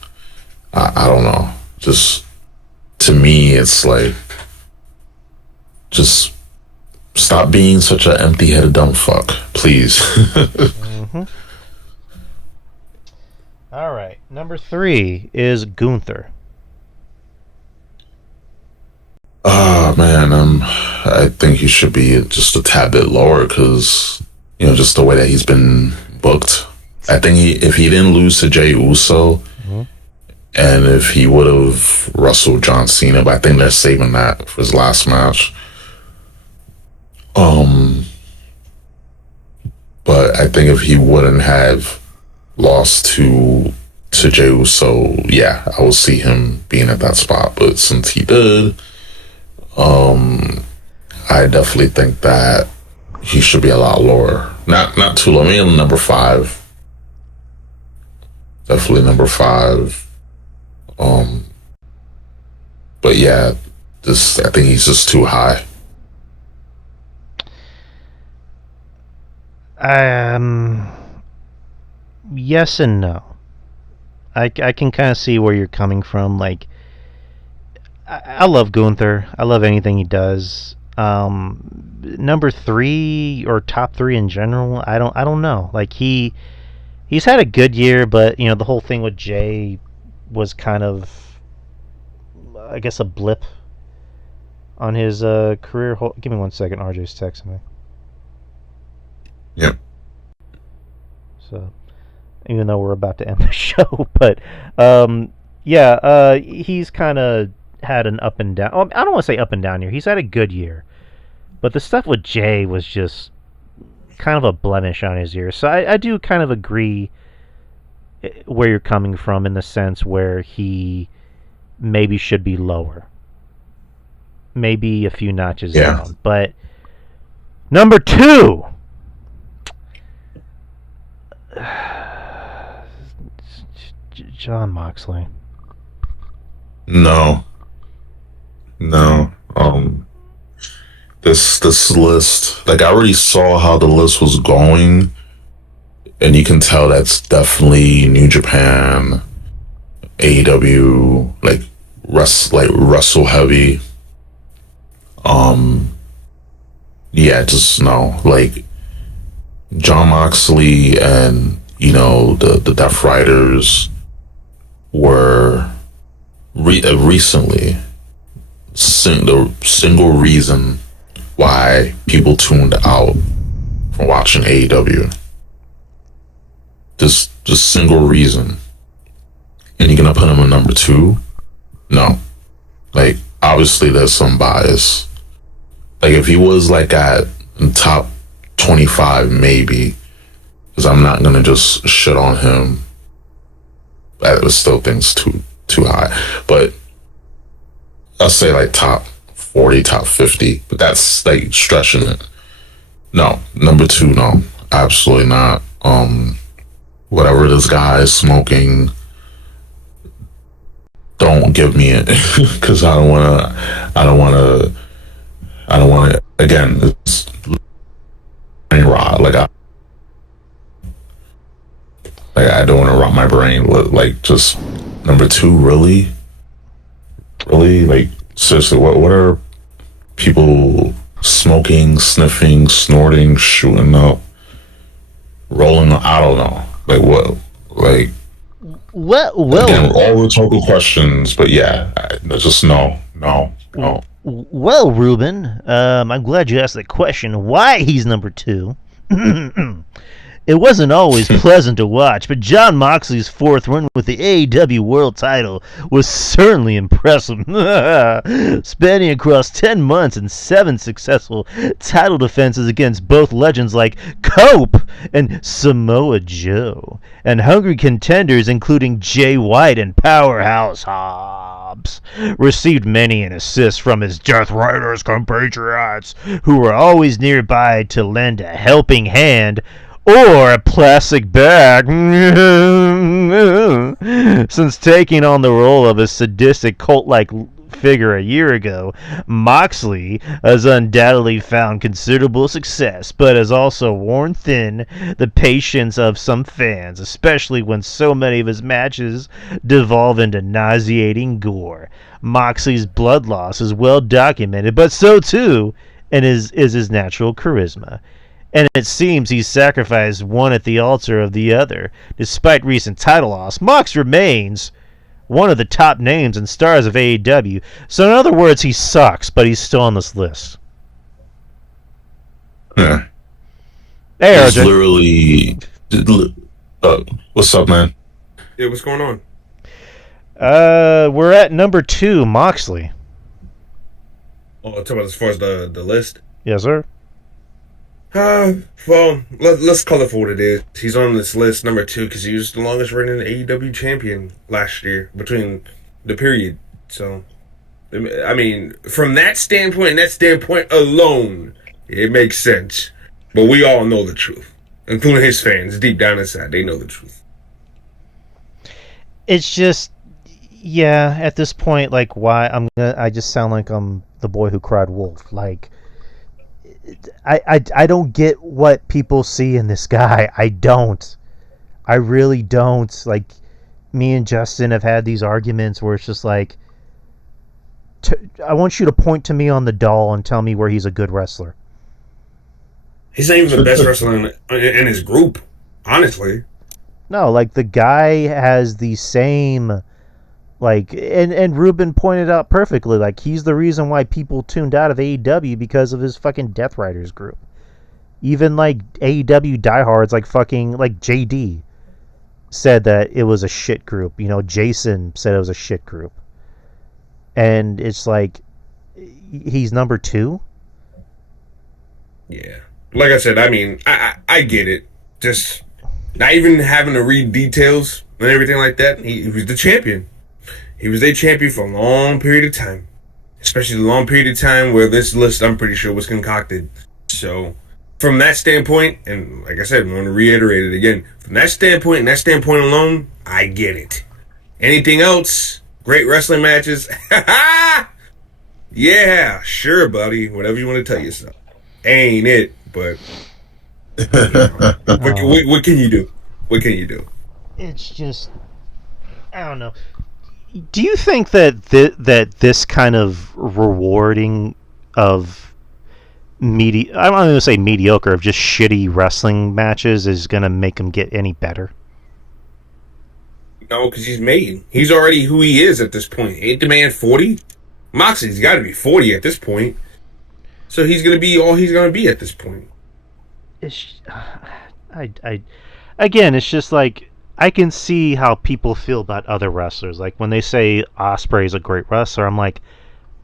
I don't know. Just, to me, it's like, just stop being such an empty-headed dumb fuck, please. Mm-hmm. All right. Number 3 is Gunther. Man, I think he should be just a tad bit lower because, just the way that he's been booked. I think if he didn't lose to Jey Uso, and if he would have wrestled John Cena, but I think they're saving that for his last match. But I think if he wouldn't have lost to Jey Uso, yeah, I would see him being at that spot. But since he did, I definitely think that he should be a lot lower. Not too low. Maybe number 5. Definitely number 5. But yeah, I think he's just too high. Yes and no. I can kind of see where you're coming from. Like, I love Gunther. I love anything he does. Number 3 or top 3 in general, I don't know. Like, he's had a good year, but the whole thing with Jay was kind of, I guess, a blip on his career. Give me 1 second. RJ's texting me. Yep. So, even though we're about to end the show, but he's kind of had an up and down. I don't want to say up and down year. He's had a good year, but the stuff with Jay was just kind of a blemish on his year. So I do kind of agree where you're coming from in the sense where he maybe should be lower, maybe a few notches down. But number 2. John Moxley. No. This list, like, I already saw how the list was going, and you can tell that's definitely New Japan, AEW, like wrestle heavy. Yeah, just no. Like, John Moxley and the Death Riders were recently the single reason why people tuned out from watching AEW. Just single reason. And you're gonna put him in number 2? No. Like, obviously there's some bias. Like, if he was like at top 25, maybe, because I'm not gonna just shit on him. I still think it's too high, but I'll say like top 40, top 50. But that's like stretching it. No, number 2, no, absolutely not. Whatever this guy is smoking, don't give me it, because I don't want to. Again, it's brain rot. Like, I don't want to rot my brain. Like, just number 2, really, like, seriously, what are people smoking, sniffing, snorting, shooting up, rolling? I don't know. Like what? Like again, Well, all rhetorical questions, but yeah, just no, no, no. well, Ruben. I'm glad you asked that question. Why he's number two? It wasn't always pleasant to watch, but Jon Moxley's fourth run with the AEW World title was certainly impressive. Spanning across 10 months and 7 successful title defenses against both legends like Cope and Samoa Joe, and hungry contenders including Jay White and Powerhouse Hobbs. Received many an assist from his Death Riders compatriots, who were always nearby to lend a helping hand or a plastic bag. Since taking on the role of a sadistic cult-like figure a year ago, Moxley has undoubtedly found considerable success, but has also worn thin the patience of some fans, especially when so many of his matches devolve into nauseating gore. Moxley's blood loss is well documented, but so too is his natural charisma. And it seems he's sacrificed one at the altar of the other. Despite recent title loss, Mox remains one of the top names and stars of AEW. So in other words, he sucks, but he's still on this list. Yeah. Hey, It's RJ. literally. What's up, man? Yeah, what's going on? We're at number 2, Moxley. Oh, talk about as far as the list. Yes, sir. Well, let's call it for what it is. He's on this list number 2 because he was the longest reigning AEW champion last year between the period. So, I mean, from that standpoint and that standpoint alone, it makes sense. But we all know the truth, including his fans. Deep down inside, they know the truth. It's just, yeah, at this point, like, why I just sound like I'm the boy who cried wolf. Like, I don't get what people see in this guy. I don't. I really don't. Like, me and Justin have had these arguments where it's just like, I want you to point to me on the doll and tell me where he's a good wrestler. He's not even the best wrestler in his group, honestly. No, like, the guy has the same, like, and Ruben pointed out perfectly, like, he's the reason why people tuned out of AEW because of his fucking Death Riders group. Even, like, AEW diehards, like, fucking, like, JD said that it was a shit group. You know, Jason said it was a shit group. And it's like, he's number 2? Yeah. Like I said, I mean, I get it. Just not even having to read details and everything like that. He was the champion. He was their champion for a long period of time. Especially the long period of time where this list, I'm pretty sure, was concocted. So, from that standpoint, and like I said, I'm going to reiterate it again. From that standpoint and that standpoint alone, I get it. Anything else? Great wrestling matches? Yeah, sure, buddy. Whatever you want to tell yourself. Ain't it, but you know, what can you do? What can you do? It's just, I don't know. Do you think that that this kind of rewarding of I'm not going to say mediocre, of just shitty wrestling matches is going to make him get any better? No, because he's made. He's already who he is at this point. Ain't the man 40? Moxley's got to be 40 at this point. So he's going to be all he's going to be at this point. It's, again, it's just like, I can see how people feel about other wrestlers. Like, when they say Ospreay's a great wrestler, I'm like,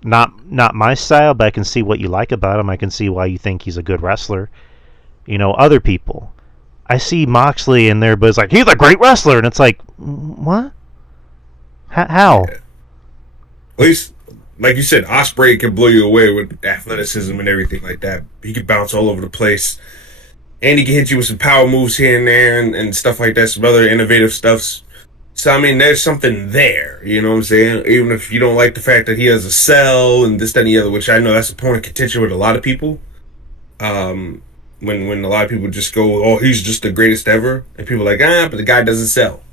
not my style, but I can see what you like about him. I can see why you think he's a good wrestler. You know, other people. I see Moxley and everybody's like, he's a great wrestler, and it's like, what? How? Yeah. At least, like you said, Ospreay can blow you away with athleticism and everything like that. He can bounce all over the place. And he can hit you with some power moves here and there and stuff like that, some other innovative stuffs. So, I mean, there's something there, you know what I'm saying? Even if you don't like the fact that he has a cell and this, that, and the other, which I know that's a point of contention with a lot of people. When a lot of people just go, oh, he's just the greatest ever. And people are like, but the guy doesn't sell.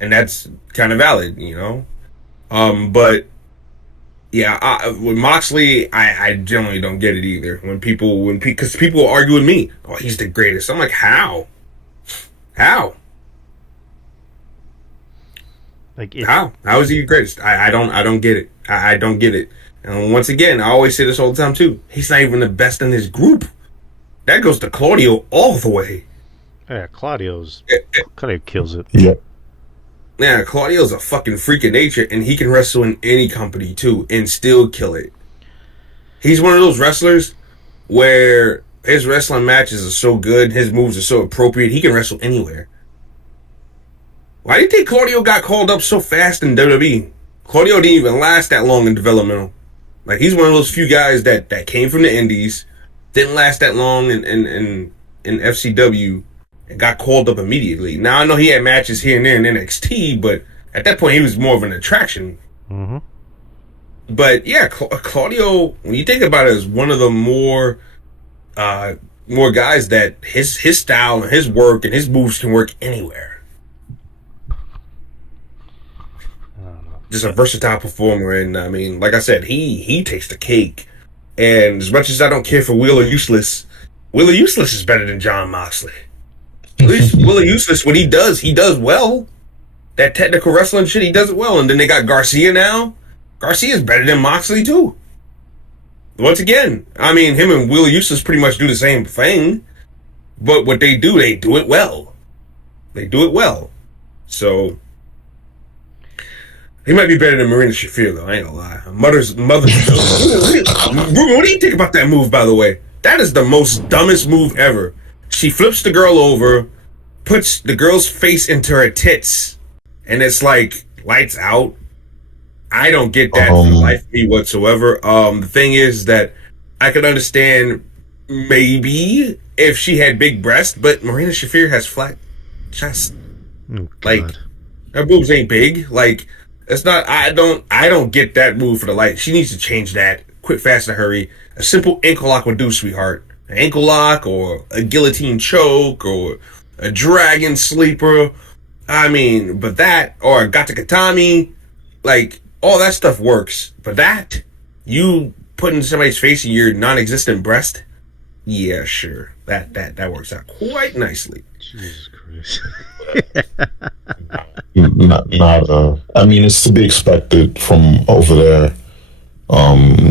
And that's kind of valid, you know? But Yeah, with Moxley, I generally don't get it either. Because people argue with me, oh, he's the greatest. I'm like, how? How? Like How is he the greatest? I don't get it. I don't get it. And once again, I always say this all the time too. He's not even the best in his group. That goes to Claudio all the way. yeah, Claudio kills it. Yeah. Yeah, Claudio's a fucking freak of nature, and he can wrestle in any company too, and still kill it. He's one of those wrestlers where his wrestling matches are so good, his moves are so appropriate, he can wrestle anywhere. Why do you think Claudio got called up so fast in WWE? Claudio didn't even last that long in developmental. Like, he's one of those few guys that came from the indies, didn't last that long in FCW, and got called up immediately. Now, I know he had matches here and there in NXT, but at that point, he was more of an attraction. Mm-hmm. But yeah, Claudio, when you think about it, is one of the more guys that his style and his work and his moves can work anywhere. Just a versatile performer, and I mean, like I said, he takes the cake. And as much as I don't care for Wheeler Useless is better than John Moxley. At least Wheeler Useless, what he does well. That technical wrestling shit, he does it well. And then they got Garcia now. Garcia's better than Moxley too. Once again, I mean, him and Wheeler Useless pretty much do the same thing, but what they do it well. They do it well. So he might be better than Marina Shafir, though. I ain't gonna lie. Mother's. What do you think about that move, by the way? That is the most dumbest move ever. She flips the girl over, puts the girl's face into her tits, and it's like lights out. I don't get that for life me whatsoever. The thing is that I could understand maybe if she had big breasts, but Marina Shafir has flat chest. Oh, like, her boobs ain't big. Like, it's not. I don't get that move for the light. She needs to change that. Quick, fast, and hurry. A simple ankle lock would do, sweetheart. An ankle lock, or a guillotine choke, or a dragon sleeper. I mean, but that, or a gata katami, like, all that stuff works. But that, you putting somebody's face in your non-existent breast, yeah, sure. That works out quite nicely. Jesus Christ. I mean, it's to be expected from over there.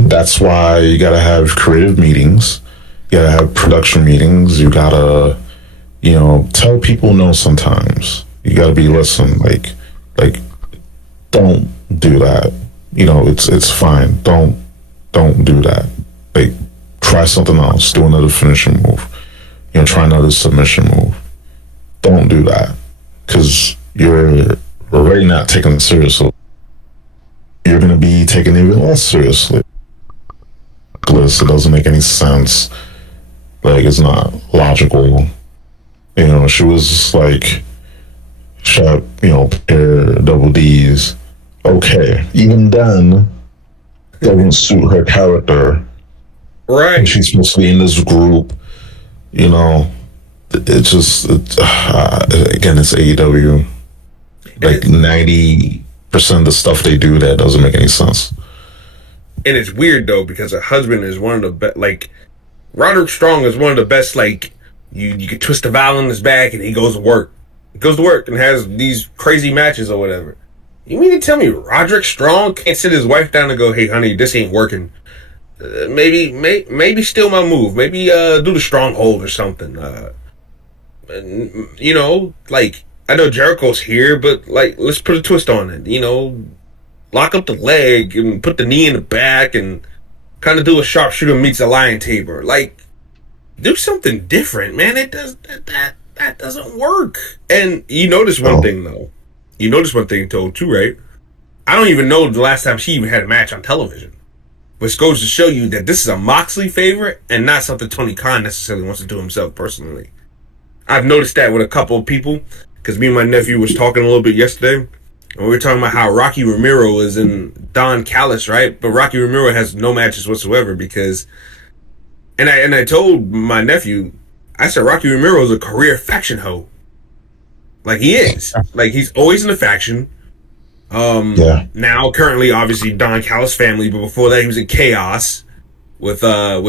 That's why you gotta have creative meetings. You gotta have production meetings. You gotta, tell people no sometimes. You gotta be, listen, like, don't do that. It's fine. Don't do that. Like, try something else. Do another finishing move. Try another submission move. Don't do that. Because you're already not taking it seriously. You're going to be taken even less seriously. It doesn't make any sense. Like, it's not logical. She was like, shot, pair double D's. Okay. Even then, that wouldn't suit her character. Right. And she's supposed to be in this group, It's just, again, it's AEW. Like 90% of the stuff they do that doesn't make any sense. And it's weird though, because her husband is one of the best. Like, Roderick Strong is one of the best. Like, you can twist the valve in his back and he goes to work. He goes to work and has these crazy matches or whatever. You mean to tell me Roderick Strong can't sit his wife down and go, "Hey, honey, this ain't working. Maybe steal my move. Maybe do the stronghold or something." Like, I know Jericho's here, but like, let's put a twist on it. Lock up the leg and put the knee in the back and kind of do a sharpshooter meets a lion tamer. Like, do something different, man. It does that doesn't work. And you notice one thing though. You notice one thing too, right? I don't even know the last time she even had a match on television. Which goes to show you that this is a Moxley favorite and not something Tony Khan necessarily wants to do himself personally. I've noticed that with a couple of people, because me and my nephew was talking a little bit yesterday, and we were talking about how Rocky Romero is in Don Callis, right? But Rocky Romero has no matches whatsoever because, and I told my nephew, I said Rocky Romero is a career faction hoe. Like, he is. Like, he's always in a faction. Yeah. Now currently, obviously Don Callis family, but before that he was in Chaos with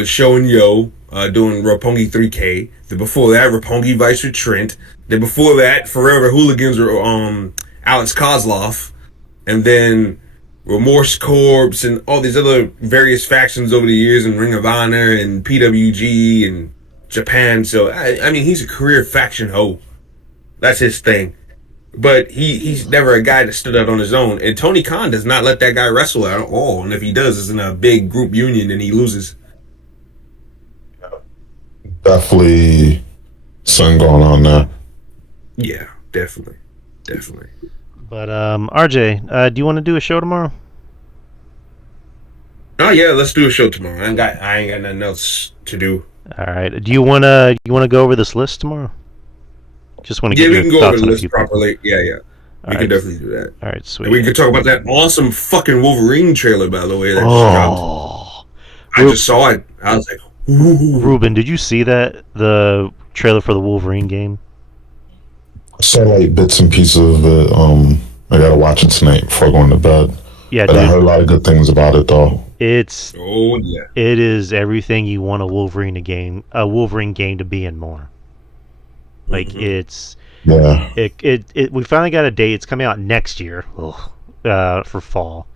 Show and Yo doing Roppongi 3K. Then before that, Roppongi Vice with Trent. Then before that, Forever Hooligans were Alex Kozlov, and then Remorse Corps and all these other various factions over the years, and Ring of Honor and PWG and Japan. So I mean, he's a career faction hoe. That's his thing. But he's never a guy that stood out on his own. And Tony Khan does not let that guy wrestle at all. And if he does, it's in a big group union and he loses. Definitely something going on there. Yeah, definitely. Definitely. But RJ, do you want to do a show tomorrow? Oh yeah, let's do a show tomorrow. I ain't got nothing else to do. All right. Do you wanna go over this list tomorrow? Just want to get we your can go thoughts over the on a list few properly. Yeah. We right. can definitely do that. All right, sweet. And we can talk about that awesome fucking Wolverine trailer, by the way. That just dropped. I just saw it. I was like, ooh. Ruben, did you see that? The trailer for the Wolverine game? I saw like bits and pieces of it. I gotta watch it tonight before going to bed. Yeah, but dude, I heard a lot of good things about it though. It is everything you want a Wolverine game to be and more. Like it's we finally got a date. It's coming out next year for fall,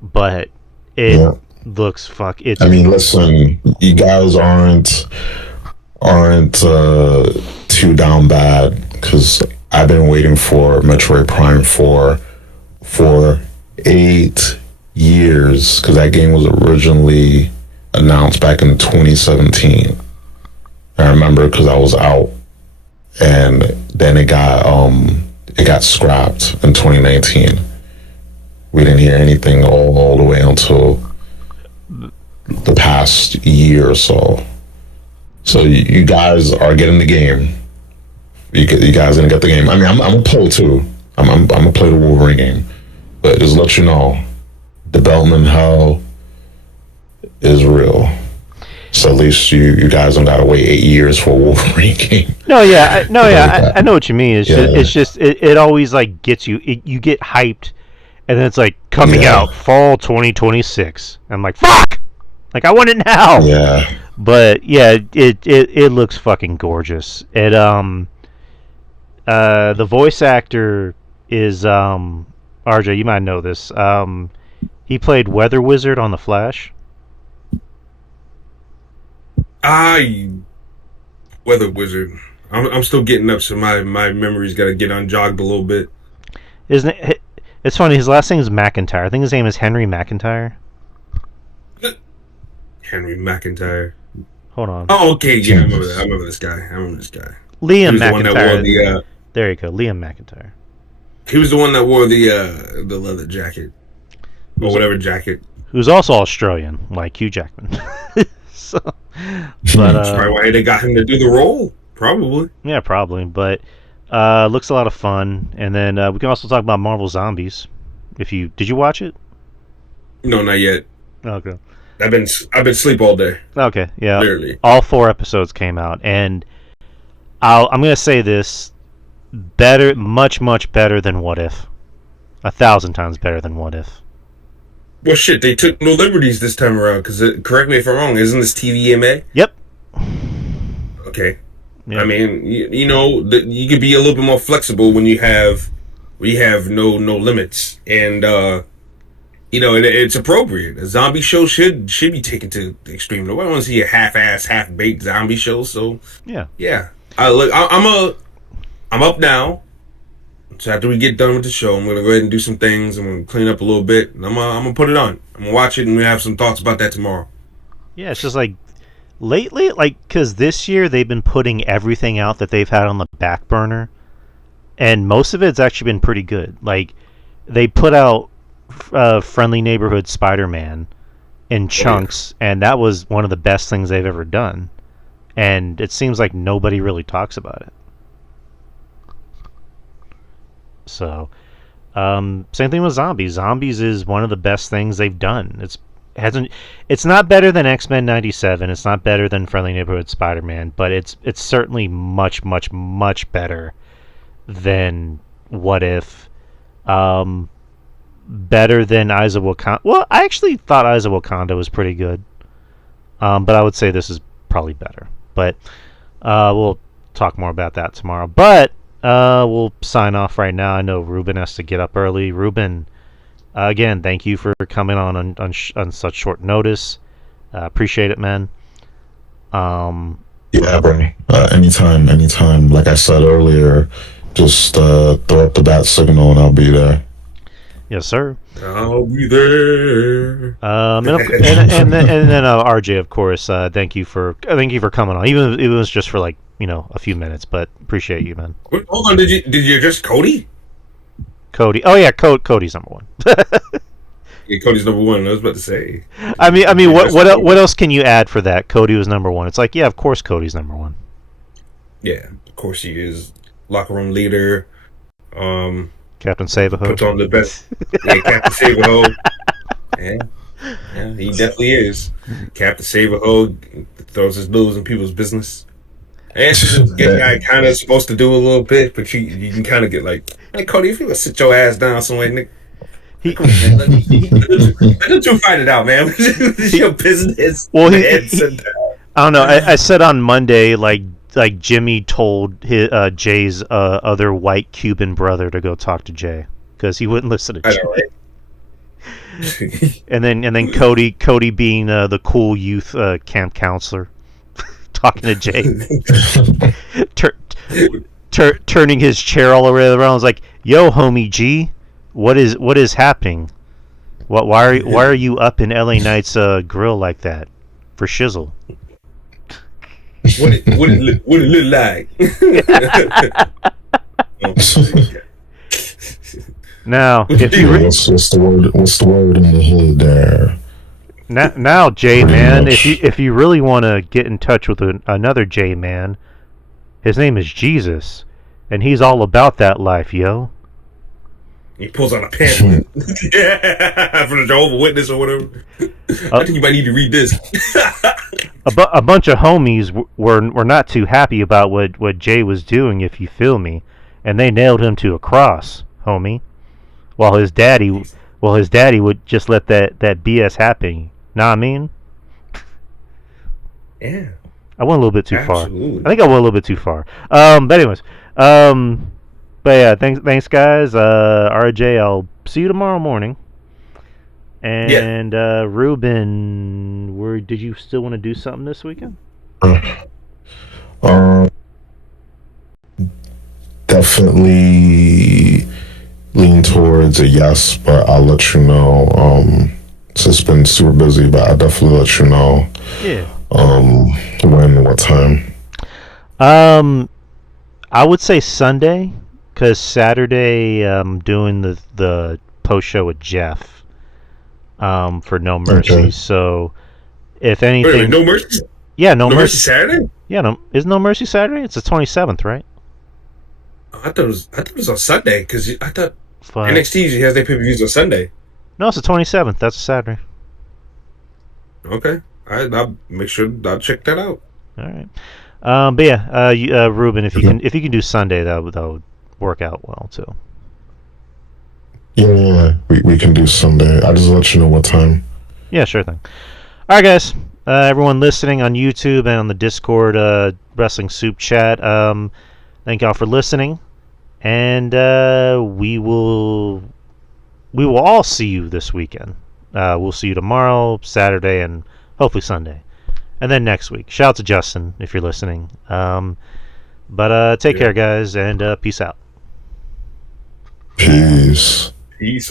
but it looks I mean, listen, you guys aren't too down bad, because I've been waiting for Metroid Prime 4 for 8 years, because that game was originally announced back in 2017. I remember because I was out, and then it got scrapped in 2019. We didn't hear anything all the way until the past year or so. So you guys are getting the game. You guys gonna get the game. I mean, I'm gonna play too. I'm gonna play the Wolverine game, but just let you know, development hell is real. So at least you guys don't gotta wait 8 years for a Wolverine game. I know what you mean. It's just it always like gets you. You get hyped, and then it's like coming out fall 2026. I'm like, fuck! Like, I want it now. Yeah. But yeah, it looks fucking gorgeous. The voice actor is RJ. You might know this. He played Weather Wizard on The Flash. Weather Wizard. I'm still getting up, so my memory's got to get unjogged a little bit. Isn't it? It's funny. His last name is McIntyre. I think his name is Henry McIntyre. Henry McIntyre. Hold on. Oh, okay. Yeah, I remember this guy. Liam McIntyre. There you go, Liam McIntyre. He was the one that wore the leather jacket, or whatever jacket. Who's also Australian, like Hugh Jackman. So, but that's probably why they got him to do the role. Probably. Yeah, probably. But looks a lot of fun. And then we can also talk about Marvel Zombies. Did you watch it? No, not yet. Okay. I've been asleep all day. Okay, yeah. Literally. All 4 episodes came out, and I'm gonna say this: better, much better than What If. 1,000 times better than What If. Well, shit, they took no liberties this time around. Because correct me if I'm wrong. Isn't this TVMA? Yep. Okay. Yep. I mean, you know, you could be a little bit more flexible when you have no limits, and you know, it's appropriate. A zombie show should be taken to the extreme. Nobody wants to see a half-assed, half-baked zombie show. So yeah. I'm up now. So after we get done with the show, I'm gonna go ahead and do some things. I'm gonna clean up a little bit, and I'm gonna put it on. I'm gonna watch it, and we have some thoughts about that tomorrow. Yeah, it's just like lately, because this year they've been putting everything out that they've had on the back burner, and most of it's actually been pretty good. Like, they put out Friendly Neighborhood Spider-Man in chunks, and that was one of the best things they've ever done. And it seems like nobody really talks about it. So, same thing with Zombies. Zombies is one of the best things they've done. It's not better than X-Men '97. It's not better than Friendly Neighborhood Spider-Man, but it's certainly much better than What If. better than Eyes of Wakanda. Well, I actually thought Eyes of Wakanda was pretty good. But I would say this is probably better. But we'll talk more about that tomorrow. But we'll sign off right now. I know Ruben has to get up early. Ruben, again, thank you for coming on such short notice. Appreciate it, man. Yeah, bro. Anytime. Like I said earlier, just throw up the bat signal and I'll be there. Yes, sir. I'll be there. And then RJ, of course. Thank you for coming on. Even if it was just for like a few minutes, but appreciate you, man. Hold on, did you address Cody? Cody. Oh yeah, Cody's number one. Yeah, Cody's number one. I was about to say. I mean, what else can you add for that? Cody was number one. It's like, yeah, of course Cody's number one. Yeah, of course he is. Locker room leader. Captain Save-A-Ho. Puts on the best. Yeah, Captain Save-A-Ho. Yeah, he definitely is. Captain Save-A-Ho throws his nose in people's business. And this guy kind of supposed to do a little bit, but you can kind of get like, hey, Cody, if you would sit your ass down somewhere, Nick. Come on, man. Let you fight it out, man. It's your business. Well, I don't know. I said on Monday, like Jimmy told Jay's other white Cuban brother to go talk to Jay because he wouldn't listen to Jay. I know, right? and then Cody being the cool youth camp counselor, talking to Jay, turning his chair all the way around. I was like, "Yo, homie G, what is happening? Why are you up in LA Knight's grill like that for shizzle?" What it look like? Now, what's the word in the hood there? Now, J man, if you really want to get in touch with another J man, his name is Jesus, and he's all about that life, yo. He pulls out a pamphlet for the Jehovah's Witness or whatever. I think you might need to read this. A bunch of homies were not too happy about what Jay was doing, if you feel me, and they nailed him to a cross, homie. While his daddy would just let that BS happen. Know what I mean? Yeah. I went a little bit too Absolutely. far. I think I went a little bit too far. But anyways, but yeah, thanks guys. RJ, I'll see you tomorrow morning. And Ruben, did you still want to do something this weekend? Definitely lean towards a yes, but I'll let you know. It's just been super busy, but I'll definitely let you know. Yeah. When, what time? I would say Sunday, because Saturday I'm doing the post show with Jeff. For No Mercy. Okay. So, if anything, Wait, No Mercy. Yeah, No Mercy Saturday. Yeah, is No Mercy Saturday? It's the 27th, right? I thought it was on Sunday because I thought Fine. NXT usually has their pay-per-views on Sunday. No, it's the 27th. That's a Saturday. Okay, I'll make sure I'll check that out. All right. But yeah, Ruben, if you can do Sunday, that would work out well too. Yeah, we can do Sunday. I'll just let you know what time. Yeah, sure thing. All right, guys. Everyone listening on YouTube and on the Discord Wrestling Soup Chat, thank y'all for listening, and we will all see you this weekend. We'll see you tomorrow, Saturday, and hopefully Sunday, and then next week. Shout out to Justin if you're listening. But take care, guys, and peace out. Peace. Peace.